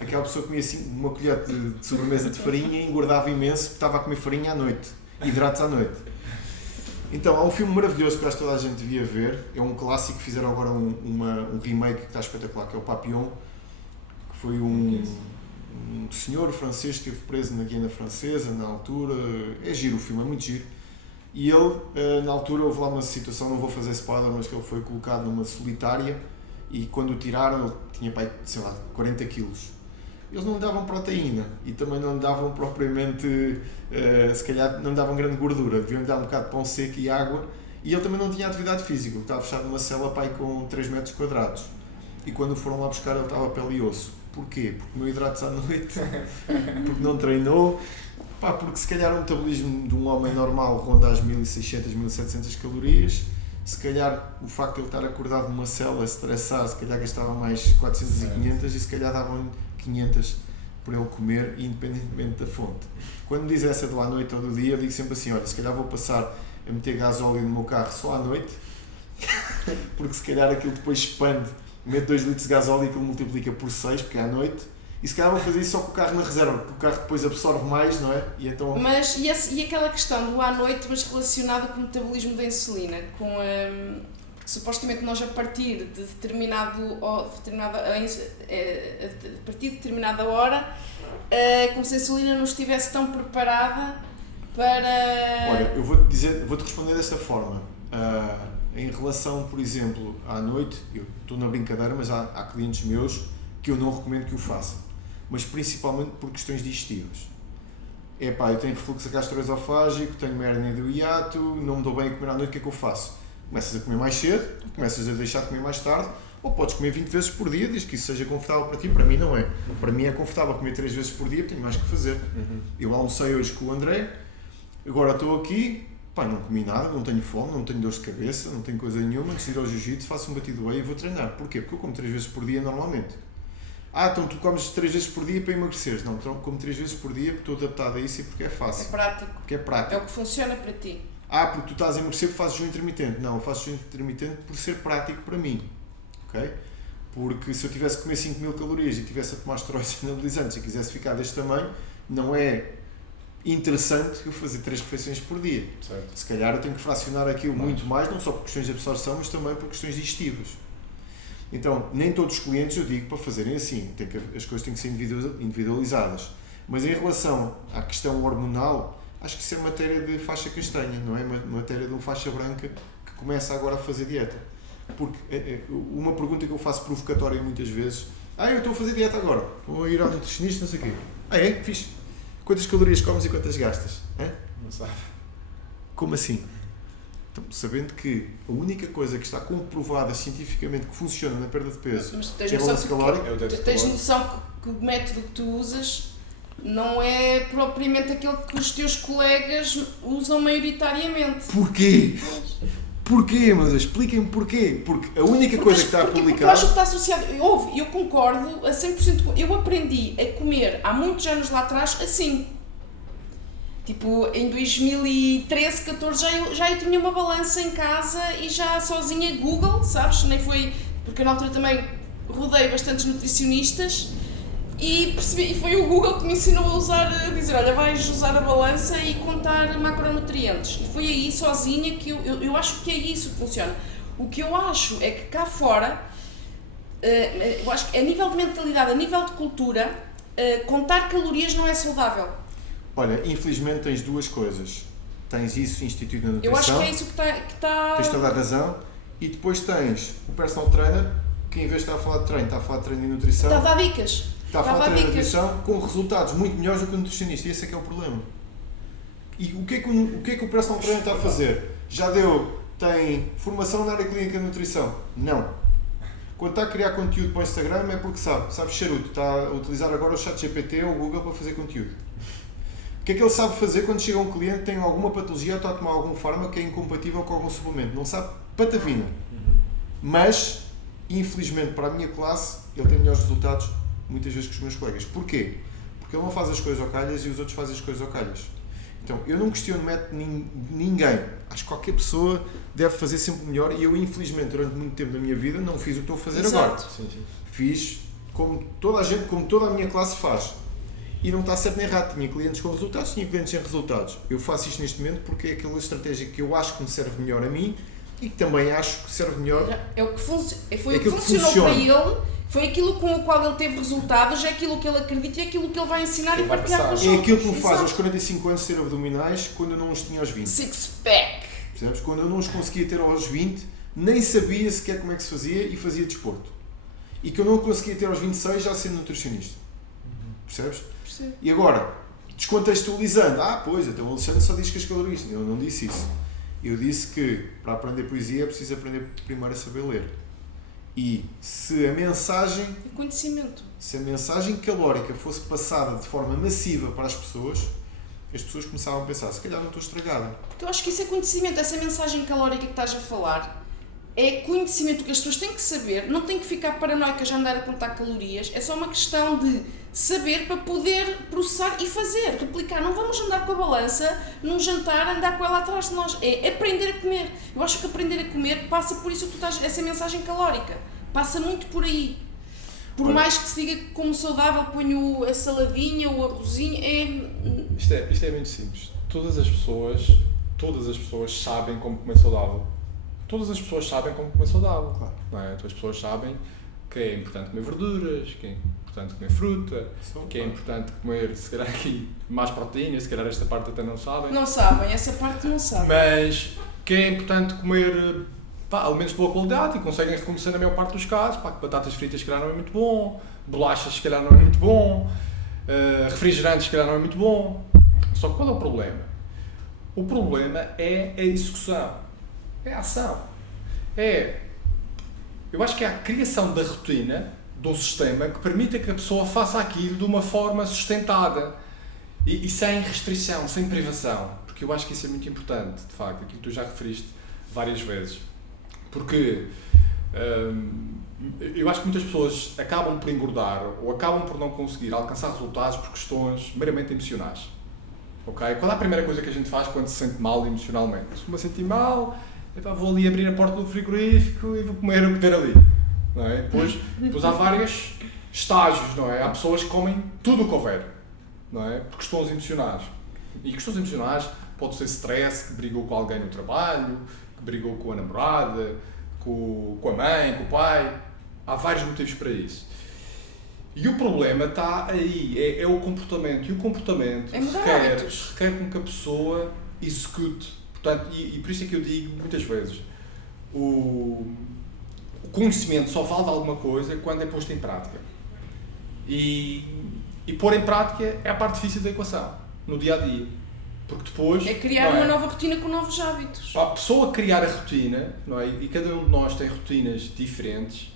Aquela pessoa comia uma colher de sobremesa de farinha e engordava imenso porque estava a comer farinha à noite. Hidratos à noite. Então, há um filme maravilhoso que acho que toda a gente devia ver. É um clássico que fizeram agora um remake que está espetacular, que é o Papillon. Que foi um senhor francês que esteve preso na Guiana Francesa na altura. É giro o filme, é muito giro. E ele, na altura, houve lá uma situação, não vou fazer spoiler, mas que ele foi colocado numa solitária e quando o tiraram, ele tinha, sei lá, 40 quilos. Eles não lhe davam proteína e também não lhe davam propriamente, se calhar não lhe davam grande gordura, deviam lhe dar um bocado de pão seco e água, e ele também não tinha atividade física, estava fechado numa cela com 3 metros quadrados. E quando o foram lá buscar, ele estava pele e osso. Porquê? Porque comeu hidratos à noite, porque não treinou, porque se calhar o metabolismo de um homem normal ronda as 1600, 1700 calorias, se calhar o facto de ele estar acordado numa cela, estressar, se calhar gastava mais 400 e 500 e se calhar davam 500 por ele comer, independentemente da fonte. Quando me diz essa do à noite ou do dia, eu digo sempre assim, olha, se calhar vou passar a meter gasóleo no meu carro só à noite, porque se calhar aquilo depois expande, meto 2 litros de gasóleo e aquilo multiplica por 6, porque é à noite, e se calhar vou fazer isso só com o carro na reserva, porque o carro depois absorve mais, não é? E então... Mas e aquela questão do à noite, mas relacionada com o metabolismo da insulina, porque supostamente nós a partir de determinada hora, como se a insulina não estivesse tão preparada para... Olha, eu vou-te responder desta forma. Em relação, por exemplo, à noite, eu estou na brincadeira, mas há clientes meus que eu não recomendo que o façam, mas principalmente por questões digestivas. Eu tenho refluxo gastroesofágico, tenho uma hérnia do hiato, não me dou bem a comer à noite, o que é que eu faço? Começas a comer mais cedo, começas a deixar de comer mais tarde, ou podes comer 20 vezes por dia, desde que isso seja confortável para ti. Para mim não é. Para mim é confortável comer 3 vezes por dia, tenho mais que fazer. Eu almocei hoje com o André, agora estou aqui, não comi nada, não tenho fome, não tenho dor de cabeça, não tenho coisa nenhuma, antes de ir ao jiu-jitsu, faço um batido whey e vou treinar. Porquê? Porque eu como 3 vezes por dia normalmente. Então tu comes 3 vezes por dia para emagrecer. Não, como 3 vezes por dia porque estou adaptado a isso e porque é fácil. É prático. Porque é prático. É o que funciona para ti. Porque tu estás a emagrecer porque fazes jejum intermitente. Não, eu faço jejum intermitente por ser prático para mim. Ok? Porque se eu tivesse que comer 5.000 calorias e tivesse a tomar esteroides anabolizantes e quisesse ficar deste tamanho, não é interessante eu fazer 3 refeições por dia. Certo. Se calhar eu tenho que fracionar aquilo muito mais, não só por questões de absorção, mas também por questões digestivas. Então, nem todos os clientes eu digo para fazerem assim, as coisas têm que ser individualizadas. Mas em relação à questão hormonal, acho que isso é matéria de faixa castanha, não é matéria de um faixa branca que começa agora a fazer dieta. Porque uma pergunta que eu faço provocatória muitas vezes, eu estou a fazer dieta agora, vou ir ao nutricionista, não sei o quê. É? Fixe. Quantas calorias comes e quantas gastas? Não sabe. Como assim? Então, sabendo que a única coisa que está comprovada cientificamente que funciona na perda de peso é a balança calórica. Tens noção que o método que tu usas não é propriamente aquele que os teus colegas usam maioritariamente. Porquê? Porquê, meu Deus? Expliquem-me porquê. Porque a única coisa que está publicada... Porque eu acho que está associado... Eu concordo a 100%. Eu aprendi a comer há muitos anos lá atrás assim. Tipo, em 2013, 14, já eu tinha uma balança em casa e já sozinha Google, sabes? Nem foi... Porque eu na altura também rodei bastantes nutricionistas e percebi, e foi o Google que me ensinou a dizer, olha, vais usar a balança e contar macronutrientes. E foi aí, sozinha, que eu acho que é isso que funciona. O que eu acho é que cá fora, eu acho que a nível de mentalidade, a nível de cultura, contar calorias não é saudável. Olha, infelizmente tens 2 coisas. Tens isso instituído na nutrição. Eu acho que é isso que está... Tens toda a razão. E depois tens o personal trainer, que em vez de estar a falar de treino, está a falar de treino e nutrição. Está a dar dicas. Está a falar de treino e nutrição com resultados muito melhores do que o nutricionista. E esse é que é o problema. E o que é que o personal trainer está a fazer? Tem formação na área clínica de nutrição? Não. Quando está a criar conteúdo para o Instagram é porque sabe charuto. Está a utilizar agora o ChatGPT ou o Google para fazer conteúdo. O que é que ele sabe fazer quando chega um cliente que tem alguma patologia ou está a tomar algum fármaco que é incompatível com algum suplemento? Não sabe patavina. Mas, infelizmente para a minha classe, ele tem melhores resultados muitas vezes que os meus colegas. Porquê? Porque ele não faz as coisas ao calhas e os outros fazem as coisas ao calhas. Então, eu não questiono método ninguém. Acho que qualquer pessoa deve fazer sempre melhor e eu, infelizmente, durante muito tempo da minha vida, não fiz o que estou a fazer agora. Sim. Fiz como toda a gente, como toda a minha classe faz. E não está certo nem errado. Tinha clientes com resultados, tinha clientes sem resultados. Eu faço isto neste momento porque é aquela estratégia que eu acho que me serve melhor a mim e que também acho que serve melhor. É o que foi o que funcionou para ele, foi aquilo com o qual ele teve resultados, é aquilo que ele acredita e é aquilo que ele vai ensinar e partilhar com os outros. É aquilo que me faz aos 45 anos ter abdominais quando eu não os tinha aos 20. Six-pack. Percebes? Quando eu não os conseguia ter aos 20, nem sabia sequer como é que se fazia e fazia desporto. E que eu não conseguia ter aos 26 já sendo nutricionista. Percebes? E agora, descontextualizando, pois, então o Alexandre só diz que as calorias. Eu não disse isso. Eu disse que para aprender poesia é preciso aprender primeiro a saber ler. E se a mensagem Conhecimento. Se a mensagem calórica fosse passada de forma massiva para as pessoas começavam a pensar, se calhar não estou estragada. Porque eu acho que isso é conhecimento, essa mensagem calórica que estás a falar é conhecimento que as pessoas têm que saber, não têm que ficar paranoicas a andar a contar calorias, é só uma questão de saber para poder processar e fazer, replicar. Não vamos andar com a balança num jantar, andar com ela atrás de nós, é aprender a comer. Eu acho que aprender a comer passa por isso que tu estás, essa mensagem calórica, passa muito por aí. Por mais que se diga que como saudável ponho a saladinha ou a arrozinho, Isto é muito simples. Todas as pessoas sabem como comer saudável. Todas as pessoas sabem como comer saudável. Claro. Não é? Todas as pessoas sabem que é importante comer verduras, que é importante comer fruta, que é importante comer, se calhar aqui, mais proteína, se calhar esta parte até não sabem. não sabem, essa parte não sabem. Mas que é importante comer alimentos de boa qualidade e conseguem reconhecer na maior parte dos casos. Que batatas fritas se calhar não é muito bom, bolachas se calhar não é muito bom, refrigerantes se calhar não é muito bom. Só que qual é o problema? O problema é a execução, é a ação. Eu acho que é a criação da rotina, do sistema, que permita que a pessoa faça aquilo de uma forma sustentada e sem restrição, sem privação. Porque eu acho que isso é muito importante, de facto, aquilo que tu já referiste várias vezes. Porque eu acho que muitas pessoas acabam por engordar ou acabam por não conseguir alcançar resultados por questões meramente emocionais. Okay? Qual é a primeira coisa que a gente faz quando se sente mal emocionalmente? Se me sentir mal, vou ali abrir a porta do frigorífico e vou comer o que der ali. Não é? Depois há vários estágios, não é? Há pessoas que comem tudo o que houver, não é? Por questões emocionais. E questões emocionais pode ser stress, que brigou com alguém no trabalho, que brigou com a namorada, com a mãe, com o pai. Há vários motivos para isso. E o problema está aí, é o comportamento. E o comportamento requer com que a pessoa execute. Portanto, e por isso é que eu digo muitas vezes, o conhecimento só vale de alguma coisa quando é posto em prática. E pôr em prática é a parte difícil da equação, no dia-a-dia. Porque depois... É criar uma nova rotina com novos hábitos. Para a pessoa criar a rotina, não é? E cada um de nós tem rotinas diferentes,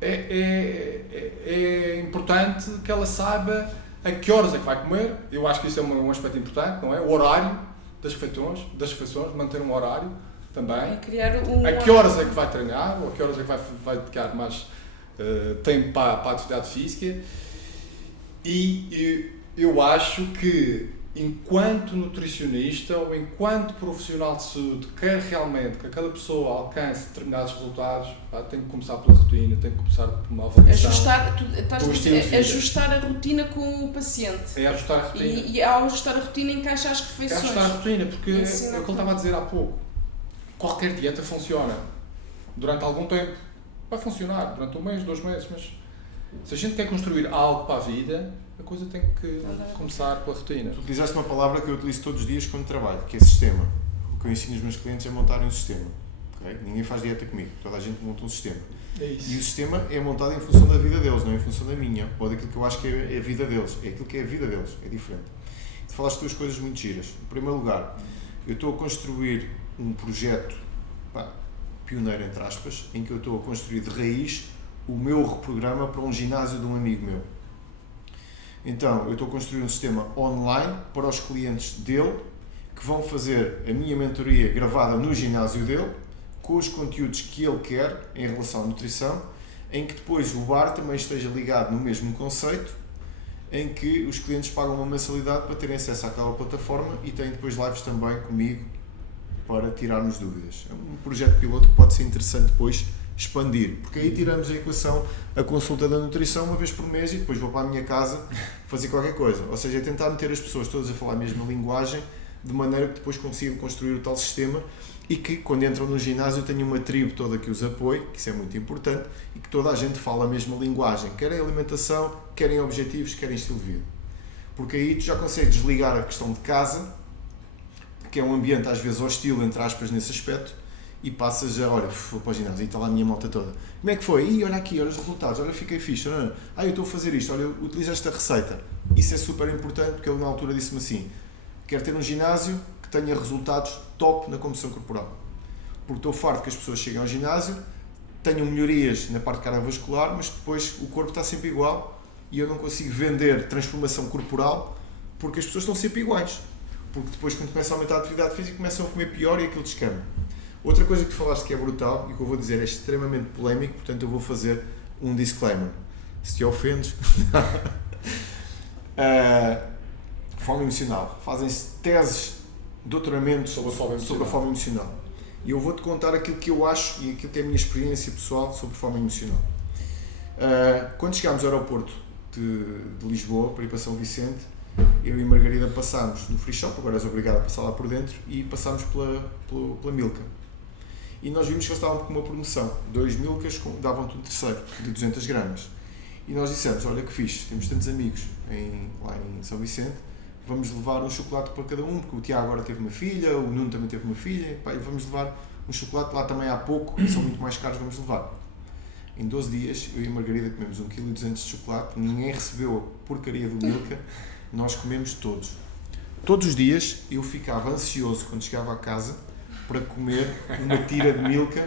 é importante que ela saiba a que horas é que vai comer. Eu acho que isso é um aspecto importante, não é? O horário das refeições, manter um horário também. Criar a que horas é que vai treinar, ou a que horas é que vai dedicar mais tempo para a atividade física. E eu acho que enquanto nutricionista ou enquanto profissional de saúde quer realmente que aquela pessoa alcance determinados resultados, tem que começar pela rotina, tem que começar por uma avaliação. Ajustar a rotina com o paciente. É ajustar a rotina. E ao ajustar a rotina encaixa as refeições. É ajustar a rotina, porque é o que ele estava a dizer há pouco. Qualquer dieta funciona durante algum tempo. Vai funcionar durante 1 mês, 2 meses, mas se a gente quer construir algo para a vida, a coisa tem que começar pela rotina. Tu utilizaste uma palavra que eu utilizo todos os dias quando trabalho, que é sistema. O que eu ensino os meus clientes é montarem um sistema. Okay? Ninguém faz dieta comigo, toda a gente monta um sistema. É isso. E o sistema é montado em função da vida deles, não em função da minha, ou daquilo que eu acho que é a vida deles. É aquilo que é a vida deles, é diferente. Tu falaste 2 coisas muito giras. Em primeiro lugar, eu estou a construir um projeto pioneiro, entre aspas, em que eu estou a construir de raiz o meu reprograma para um ginásio de um amigo meu. Então, eu estou a construir um sistema online para os clientes dele, que vão fazer a minha mentoria gravada no ginásio dele, com os conteúdos que ele quer em relação à nutrição, em que depois o bar também esteja ligado no mesmo conceito, em que os clientes pagam uma mensalidade para terem acesso àquela plataforma e têm depois lives também comigo para tirarmos dúvidas. É um projeto piloto que pode ser interessante depois expandir, porque aí tiramos a equação a consulta da nutrição uma vez por mês e depois vou para a minha casa fazer qualquer coisa. Ou seja, é tentar meter as pessoas todas a falar a mesma linguagem, de maneira que depois consigam construir o tal sistema e que quando entram no ginásio tenham uma tribo toda que os apoie, que isso é muito importante, e que toda a gente fala a mesma linguagem, quer em alimentação, quer em objetivos, quer em estilo de vida. Porque aí tu já consegues desligar a questão de casa, que é um ambiente às vezes hostil, entre aspas, nesse aspecto, e passas a, olha, vou para o ginásio e está lá a minha malta toda. Como é que foi? Ih, olha aqui, olha os resultados, olha, fiquei fixe, eu estou a fazer isto, olha, utiliza esta receita. Isso é super importante, porque ele na altura disse-me assim, quero ter um ginásio que tenha resultados top na composição corporal. Porque estou farto que as pessoas cheguem ao ginásio, tenham melhorias na parte cardiovascular, mas depois o corpo está sempre igual e eu não consigo vender transformação corporal porque as pessoas estão sempre iguais. Porque depois, quando começa a aumentar a atividade física, começam a comer pior e aquilo descamba. Outra coisa que tu falaste que é brutal e que eu vou dizer é extremamente polémico, portanto eu vou fazer um disclaimer. Se te ofendes... fome emocional. Fazem-se teses, doutoramentos sobre a fome emocional. E eu vou-te contar aquilo que eu acho e aquilo que é a minha experiência pessoal sobre fome emocional. Quando chegámos ao aeroporto de Lisboa, para ir para São Vicente, eu e Margarida passámos no free shop, agora és obrigado a passar lá por dentro, e passámos pela Milka. E nós vimos que eles estavam com uma promoção. 2 Milkas davam-te um terceiro, de 200 gramas. E nós dissemos, olha que fixe, temos tantos amigos lá em São Vicente, vamos levar um chocolate para cada um, porque o Tiago agora teve uma filha, o Nuno também teve uma filha, pá, e vamos levar um chocolate lá também há pouco, são muito mais caros, vamos levar. Em 12 dias, eu e a Margarida comemos 1,2 kg de chocolate, ninguém recebeu a porcaria do Milka, nós comemos todos. Todos os dias eu ficava ansioso quando chegava a casa para comer uma tira de Milka,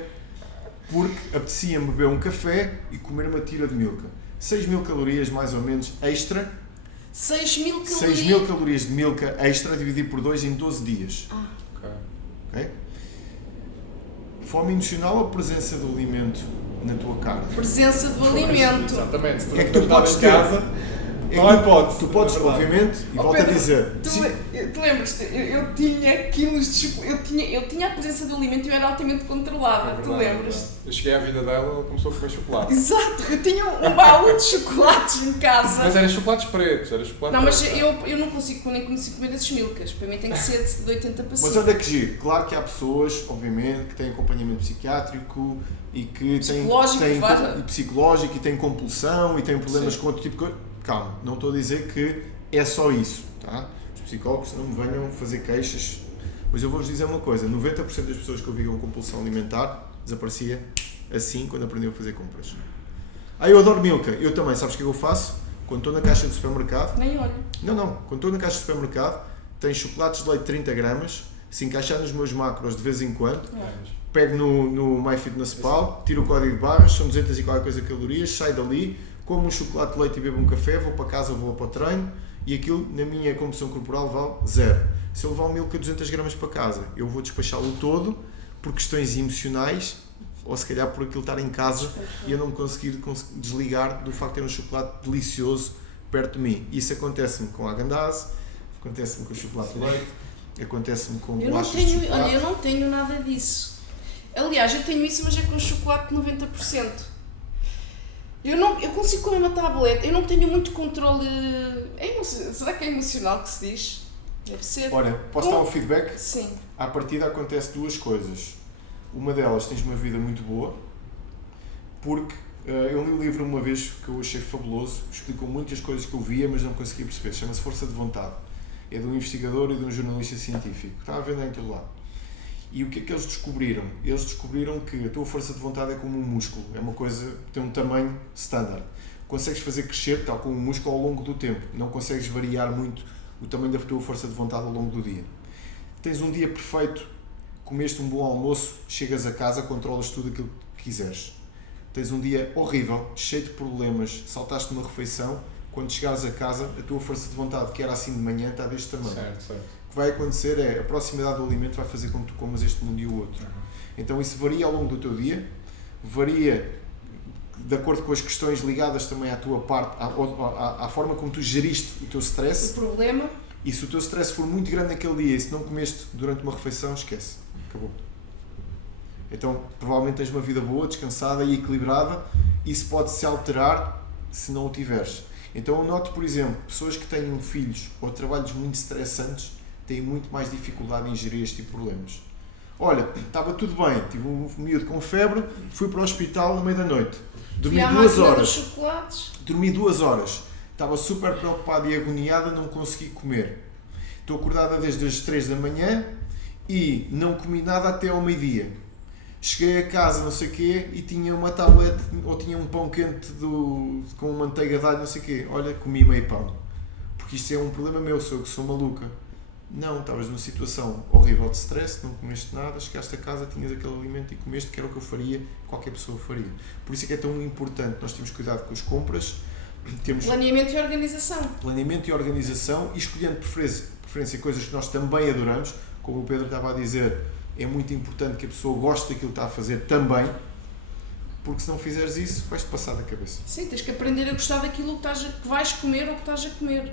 porque apetecia-me beber um café e comer uma tira de Milka. 6.000 calorias mais ou menos extra. 6.000 calorias? 6.000 calorias de Milka extra dividido por 2 em 12 dias. Ok? Fome emocional ou presença do alimento na tua carne? Presença do alimento. Exatamente. Se É que tu podes ter. casa, não há hipótese. Tu podes, obviamente, e volto a dizer. Tu lembras-te, eu tinha quilos de chocolate, eu tinha a presença do alimento e eu era altamente controlada, tu lembras-te? Eu cheguei à vida dela, ela começou a comer chocolate. Exato, eu tinha um baú de chocolates em casa. Mas eram chocolates pretos, era chocolate Não, mas preto. eu não consigo comer esses Milkas, para mim tem que ser de 80 para cima. Mas olha que giro, claro que há pessoas, obviamente, que têm acompanhamento psiquiátrico e que têm psicológico e têm compulsão e têm problemas com outro tipo de coisa. Calma, não estou a dizer que é só isso, tá? Os psicólogos não me venham fazer queixas, mas eu vou-vos dizer uma coisa, 90% das pessoas que eu vi com compulsão alimentar desaparecia assim quando aprendiam a fazer compras. Eu adoro Milka, eu também, sabes o que eu faço? Quando estou na caixa do supermercado... Nem olho. Não, quando estou na caixa do supermercado, tem chocolates de leite 30 gramas, se encaixar nos meus macros de vez em quando, pego no MyFitnessPal, tiro o código de barras, são 200 e qualquer coisa calorias, saio dali, como um chocolate de leite e bebo um café, vou para casa, vou para o treino e aquilo na minha composição corporal vale 0. Se eu levar um Milka 200 gramas para casa, eu vou despachá-lo todo por questões emocionais ou se calhar por aquilo estar em casa e eu não me conseguir desligar do facto de ter um chocolate delicioso perto de mim. Isso acontece-me com a Häagen-Dazs, acontece-me com o chocolate de leite, acontece-me com bolachas de chocolate. Olha, eu não tenho nada disso. Aliás, eu tenho isso, mas é com chocolate de 90%. Eu consigo comer uma tableta, eu não tenho muito controle. Será que é emocional que se diz? Deve ser. Olha, posso dar um feedback? Sim. À partida acontece 2 coisas. Uma delas, tens uma vida muito boa, porque eu li um livro uma vez que eu achei fabuloso, explicou muitas coisas que eu via, mas não conseguia perceber. Chama-se Força de Vontade. É de um investigador e de um jornalista científico. Está a vender em todo lado. E o que é que eles descobriram? Eles descobriram que a tua força de vontade é como um músculo, é uma coisa que tem um tamanho standard. Consegues fazer crescer, tal como um músculo, ao longo do tempo. Não consegues variar muito o tamanho da tua força de vontade ao longo do dia. Tens um dia perfeito, comeste um bom almoço, chegas a casa, controlas tudo aquilo que quiseres. Tens um dia horrível, cheio de problemas, saltaste uma refeição, quando chegares a casa, a tua força de vontade, que era assim de manhã, está deste tamanho. Certo. O que vai acontecer é a proximidade do alimento vai fazer com que tu comas este num dia ou outro. Então isso varia ao longo do teu dia, varia de acordo com as questões ligadas também à tua parte, à forma como tu geriste o teu stress. O problema. E se o teu stress for muito grande naquele dia e se não comeste durante uma refeição, esquece. Acabou. Então provavelmente tens uma vida boa, descansada e equilibrada. Isso pode-se alterar se não o tiveres. Então eu noto, por exemplo, pessoas que tenham filhos ou trabalhos muito estressantes têm muito mais dificuldade em gerir este tipo de problemas. Olha, estava tudo bem, tive um miúdo com febre, fui para o hospital à meia da noite, dormi 2 horas, dormi 2 horas, estava super preocupado e agoniada, não consegui comer. Estou acordada desde as 3 da manhã e não comi nada até ao meio-dia. Cheguei a casa, não sei o quê, e tinha uma tablete, ou tinha um pão quente com manteiga de alho, não sei o quê. Olha, comi meio pão. Porque isto é um problema meu, sou eu que sou maluca. Não, estavas numa situação horrível de stress, não comeste nada, chegaste a casa, tinhas aquele alimento e comeste, que era o que eu faria, qualquer pessoa faria. Por isso é que é tão importante nós termos cuidado com as compras, temos Planeamento e organização. planeamento e organização e escolhendo preferência coisas que nós também adoramos, como o Pedro estava a dizer, é muito importante que a pessoa goste daquilo que está a fazer também, porque se não fizeres isso, vais-te passar da cabeça. Sim, tens que aprender a gostar daquilo que vais comer ou que estás a comer.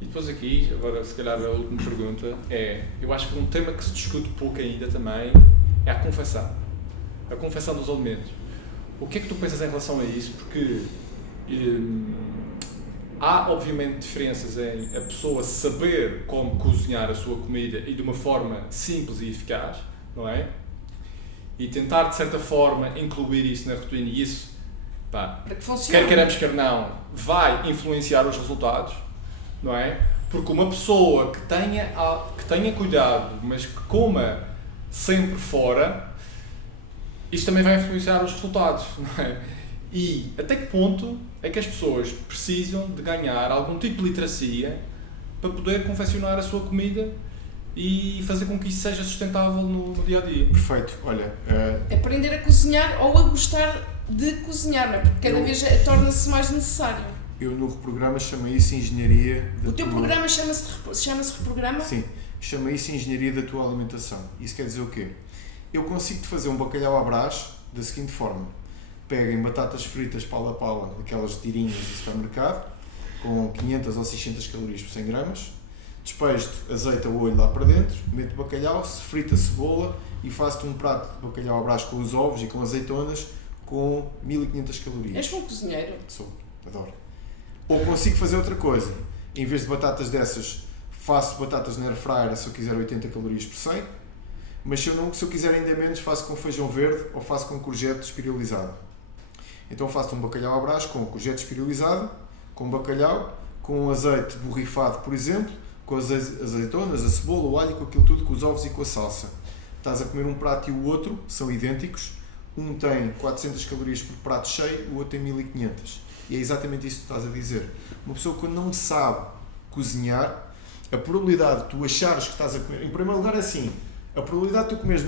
E depois aqui, agora se calhar a última pergunta é, eu acho que um tema que se discute pouco ainda também é a confecção dos alimentos. O que é que tu pensas em relação a isso? Porque há obviamente diferenças em a pessoa saber como cozinhar a sua comida e de uma forma simples e eficaz, não é? E tentar de certa forma incluir isso na rotina e isso, pá, Para que funcione. quer queiramos quer não, vai influenciar os resultados, não é? Porque uma pessoa que tenha cuidado, mas que coma sempre fora, isto também vai influenciar os resultados, não é? E até que ponto é que as pessoas precisam de ganhar algum tipo de literacia para poder confeccionar a sua comida e fazer com que isso seja sustentável no dia a dia? Perfeito, olha, Aprender a cozinhar ou a gostar de cozinhar, não é? Porque cada vez torna-se mais necessário. eu no programa chamo isso engenharia da O teu tua... programa chama-se Reprograma? Sim, chama isso engenharia da tua alimentação. Isso quer dizer o quê? Eu consigo-te fazer um bacalhau à Brás da seguinte forma: peguem batatas fritas pala, aquelas tirinhas do supermercado, com 500 ou 600 calorias por 100 gramas, despejo-te azeite a olho lá para dentro, meto bacalhau, frita cebola e faço-te um prato de bacalhau à Brás com os ovos e com azeitonas com 1500 calorias. És bom cozinheiro. Sou, adoro. Ou consigo fazer outra coisa. Em vez de batatas dessas, faço batatas na air fryer se eu quiser 80 calorias por 100. Mas se eu quiser ainda menos, faço com feijão verde ou faço com courgette espiralizado. Então faço um bacalhau à Brás com courgette espiralizado, com bacalhau, com azeite borrifado, por exemplo, com as azeitonas, a cebola, o alho, com aquilo tudo, com os ovos e com a salsa. Estás a comer um prato e o outro são idênticos. Um tem 400 calorias por prato cheio, o outro tem 1500. E é exatamente isso que tu estás a dizer. Uma pessoa quando não sabe cozinhar, a probabilidade de tu achares que estás a comer... Em primeiro lugar, assim, a probabilidade de tu comeres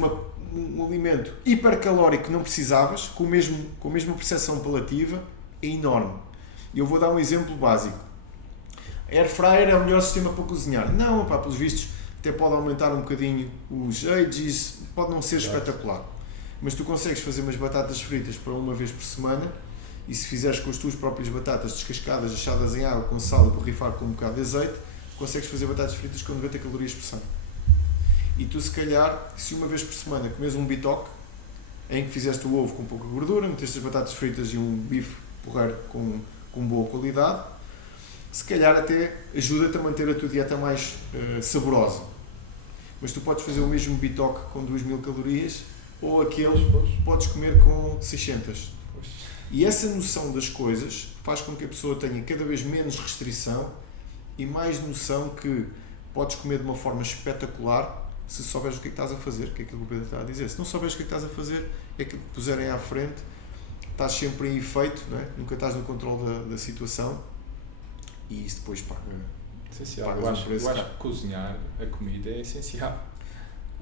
um alimento hipercalórico que não precisavas, com a mesma percepção palativa, é enorme. E eu vou dar um exemplo básico. A air fryer é o melhor sistema para cozinhar. Não, pá, pelos vistos, até pode aumentar um bocadinho os ages, pode não ser espetacular. Mas tu consegues fazer umas batatas fritas para uma vez por semana, e se fizeres com as tuas próprias batatas descascadas, achadas em água, com sal e borrifar com um bocado de azeite, consegues fazer batatas fritas com 90 calorias por 100. E tu, se calhar, se uma vez por semana comes um bitoque, em que fizeste o ovo com pouca gordura, meteste as batatas fritas e um bife porreiro com boa qualidade, se calhar até ajuda-te a manter a tua dieta mais saborosa. Mas tu podes fazer o mesmo bitoque com 2000 calorias, ou aquele podes comer com 600. E essa noção das coisas faz com que a pessoa tenha cada vez menos restrição e mais noção que podes comer de uma forma espetacular se souberes o que é que estás a fazer, que é aquilo que o Pedro está a dizer. Se não souberes o que é que estás a fazer, é aquilo que puserem à frente, estás sempre em efeito, não é? Nunca estás no controle da situação e isso depois paga. Essencial. Eu acho que cozinhar a comida é essencial.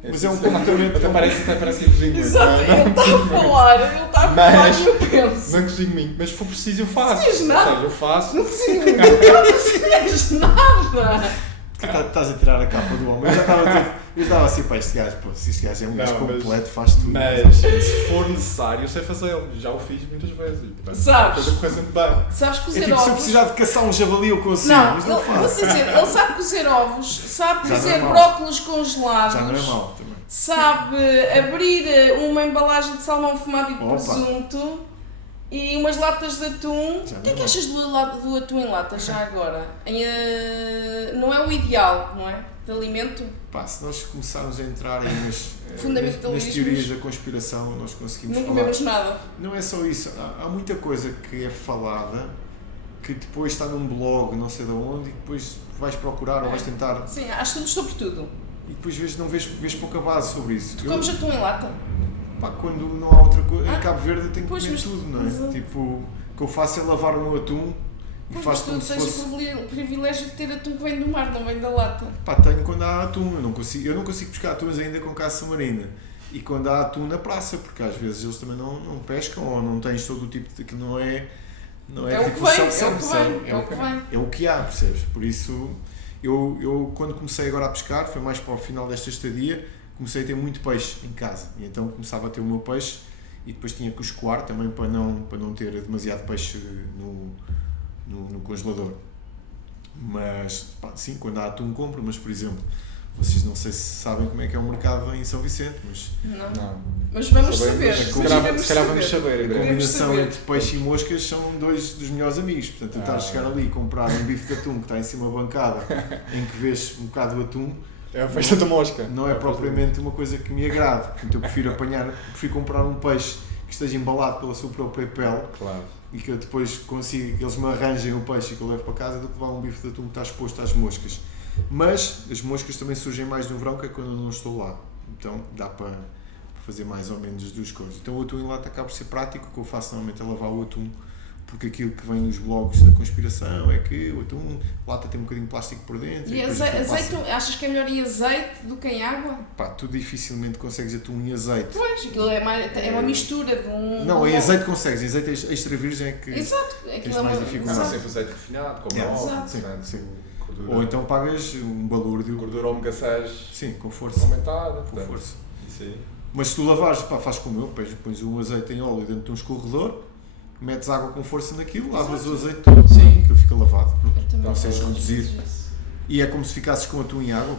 Mas é um comportamento... Até parece que cozinho muito. Exato, ele está a falar e eu penso. Não cozinho muito, mas se for preciso eu faço. Cozinhas nada. Ou seja, eu faço. Não cozinho muito, não cozinhas nada. Estás a tirar a capa do homem. Eu estava assim para este gajo, pô, se este gajo é um gajo completo, faz tudo. Mas se for necessário, eu sei fazê-lo. Já o fiz muitas vezes. Sabes? Coisa corre sempre bem. Sabes É cozer tipo, ovos? se eu precisar de caçar um javali eu consigo, Não, mas não vou faço. dizer, ele sabe cozer ovos, sabe Já não é cozer mau. brócolos congelados, Já não é mau também. sabe abrir uma embalagem de salmão fumado e de Opa. presunto e umas latas de atum. Já O que é não que é achas do atum em lata já agora? Não é o ideal, não é? De alimento? Pá, se nós começarmos a entrar aí nas Fundamentalismos. teorias da conspiração, nós conseguimos Não falar. comemos nada. Não é só isso, há muita coisa que é falada que depois está num blog, não sei de onde, e depois vais procurar ou vais tentar Sim, há estudos sobre tudo. e depois vês pouca base sobre isso. Tu comes atum em lata? Pá, quando não há outra coisa, em Ah, Cabo Verde eu tenho que pois, comer mas- tudo, não é? exato. Tipo, o que eu faço é lavar o meu atum Mas Faço tu como se tens fosse... o privilégio de ter atum que vem do mar, não vem da lata. Pá, tenho quando há atum, eu não consigo pescar atuns ainda com caça marina. E quando há atum na praça, porque às vezes eles também não pescam ou não tens todo o tipo de... que não é o que vem, é o que há, percebes? Por isso, eu quando comecei agora a pescar, foi mais para o final desta estadia, comecei a ter muito peixe em casa. E então começava a ter o meu peixe e depois tinha que o escoar também para não ter demasiado peixe no congelador. Mas, pá, sim, quando há atum compro, mas por exemplo, vocês não sei se sabem como é que é o mercado em São Vicente, mas... Não. Mas vamos saber. Se calhar vamos saber. A combinação entre peixe e moscas são dois dos melhores amigos. Portanto, tentar chegar ali e comprar um bife de atum que está em cima da bancada, em que vês um bocado de atum, é a festa da mosca. não é propriamente uma coisa que me agrade. Portanto, eu prefiro comprar um peixe que esteja embalado pela sua própria pele, claro, e que eu depois consiga que eles me arranjem o peixe e que eu levo para casa, do que levar um bife de atum que está exposto às moscas. Mas as moscas também surgem mais no verão, que é quando eu não estou lá. Então dá para fazer mais ou menos as duas coisas. Então o atum em lata acaba por ser prático. O que eu faço normalmente é lavar o atum, porque aquilo que vem nos blogs da conspiração é que o atum, lata tem um bocadinho de plástico por dentro. E azeite, achas que é melhor em azeite do que em água? Pá, tu dificilmente consegues atum em azeite. Pois, aquilo é uma mistura de um... Não, em azeite consegues, em azeite extra virgem é que Exato, tens mais dificuldade. Não, sempre azeite refinado, como óleo, sim. Ou então pagas um balúrdio. Gordura ômega 6. Sim, com força. Aumentada. Com força. Isso aí. Mas se tu lavares, pá, faz como eu, pões um azeite em óleo dentro de um escorredor, metes água com força naquilo, lavas o azeite todo, sim, aquilo fica lavado. Não sei reduzir. E é como se ficasses com atum em água,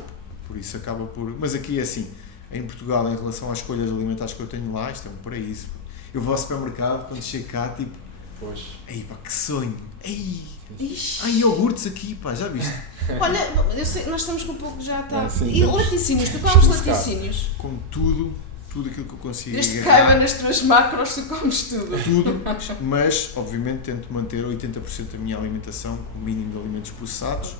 por isso acaba por... Mas aqui é assim, em Portugal, em relação às escolhas alimentares que eu tenho lá, isto é um paraíso. Eu vou ao supermercado, quando chego cá, tipo... Pois. Ei, pá, que sonho! Ei! Ixi. Há iogurtes aqui, pá, já viste? Olha, eu sei, nós estamos com um pouco já está. Sim, e laticínios, tu comes laticínios? Com tudo aquilo que eu consigo. Desde que caiba nas tuas macros, tu comes tudo. Tudo, mas obviamente tento manter 80% da minha alimentação com o mínimo de alimentos processados.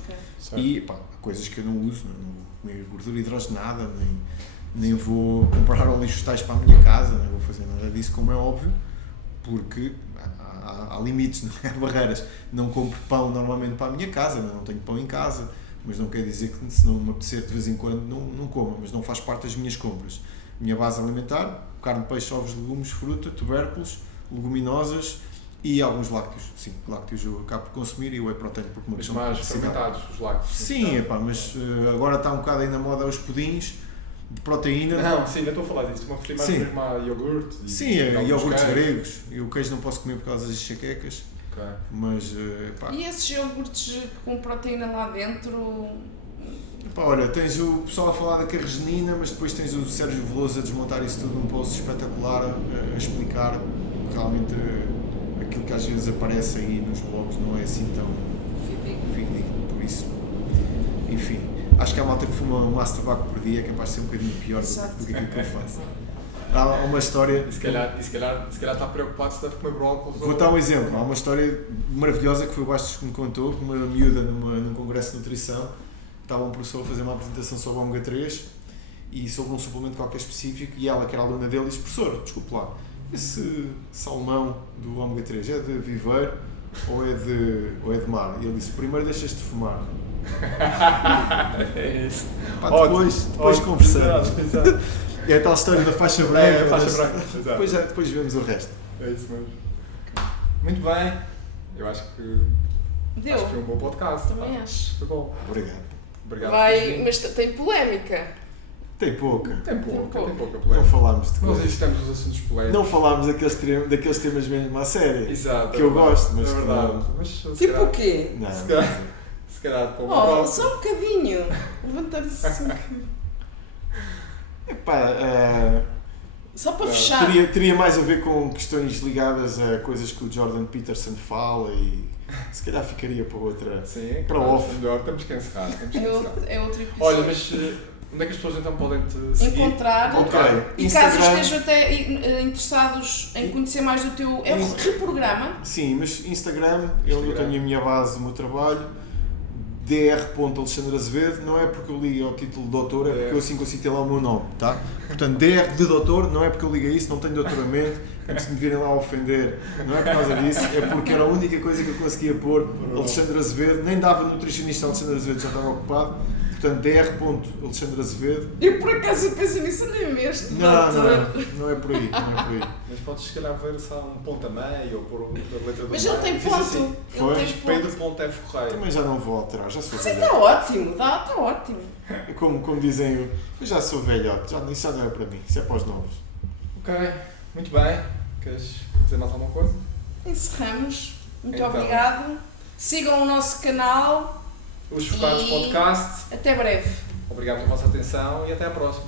Okay. E pá, há coisas que eu não uso, não vou comer gordura hidrogenada, nem vou comprar óleos vegetais para a minha casa, nem vou fazer nada disso, como é óbvio, porque há limites, não é? Há barreiras. Não compro pão normalmente para a minha casa, não tenho pão em casa, mas não quer dizer que se não me apetecer de vez em quando não como, mas não faz parte das minhas compras. Minha base alimentar, carne, peixe, ovos, legumes, fruta, tubérculos, leguminosas e alguns lácteos. Sim, lácteos eu acabo por consumir e o whey protein porque uma questão mais fermentados, os lácteos. Sim, epá, mas agora está um bocado aí na moda os pudins de proteína. Não, sim, ainda estou a falar disso. Uma referi mais mesmo a iogurte. Sim, iogurtes gregos. E o queijo não posso comer por causa das enxaquecas. Okay. Mas, e esses iogurtes com proteína lá dentro? Pá, olha, tens o pessoal a falar da carregenina, mas depois tens o Sérgio Veloso a desmontar isso tudo num post espetacular, a explicar realmente aquilo que às vezes aparece aí nos blogs não é assim tão fidedigno, por isso, enfim, acho que há malta que fuma um maço de tabaco por dia, é capaz de ser um bocadinho pior do que aquilo que eu faço. Há uma história... Se calhar está preocupado se deve comer brócolis. Vou dar um exemplo, há uma história maravilhosa que foi o Bastos que me contou, que uma miúda num congresso de nutrição, estava um professor a fazer uma apresentação sobre o ômega 3 e sobre um suplemento qualquer específico e ela, que era aluna dele, disse: professor, desculpe lá, esse salmão do ômega 3 é de viveiro ou é de mar? E ele disse: primeiro deixas-te fumar. É isso. Pá, depois conversamos. É a tal história da faixa branca. É a faixa branca. Depois vemos o resto. É isso mesmo. Muito bem. Eu acho que foi um bom podcast. Também acho. Foi bom. Obrigado. Mas tem polémica. Tem pouca. Tem pouca polémica. Não falámos de coisas. Nós evitamos os assuntos polémicos. Não falámos daqueles temas mesmo à série. Exato. Que eu gosto, mas é verdade. Mas, tipo o quê? Não. Se calhar para uma só um bocadinho. Levantar-se assim. Epá, só para fechar. Teria mais a ver com questões ligadas a coisas que o Jordan Peterson fala e se calhar ficaria para outra. Sim, para o off. Melhor, temos que encerrar. É outro episódio. Olha, mas onde é que as pessoas então podem te seguir? Encontrar. Okay. E caso estejam até interessados em conhecer mais do teu... É um reprograma? Sim, mas Instagram é onde eu tenho a minha base, o meu trabalho. Dr. Alexandre Azevedo, não é porque eu ligo ao título de doutor, é porque eu assim consigo ter lá o meu nome, tá? Portanto, DR de doutor, não é porque eu ligo a isso, não tenho doutoramento, antes de me virem lá a ofender, não é por causa disso, é porque era a única coisa que eu conseguia pôr Alexandre Azevedo, nem dava nutricionista Alexandre Azevedo, já estava ocupado, portanto, Dr. Alexandre Azevedo. Eu por acaso penso nisso, nem mesmo. Não é por aí, não é por aí. Mas podes, se calhar, ver só um ponto a meio ou pôr a letra do Mas ele tem Diz ponto. assim, Ele tem Pedro ponto. Ponto F. Correia. Também já não vou alterar, já sou Sim, velhote. está ótimo, está ótimo. Como dizem, eu já sou velhote, isso já não é para mim, isso é para os novos. Ok, muito bem. Queres dizer mais alguma coisa? Encerramos. Muito Então. obrigado. Sigam o nosso canal. Os Focados E- Podcast. Até breve. Obrigado pela vossa atenção e até à próxima.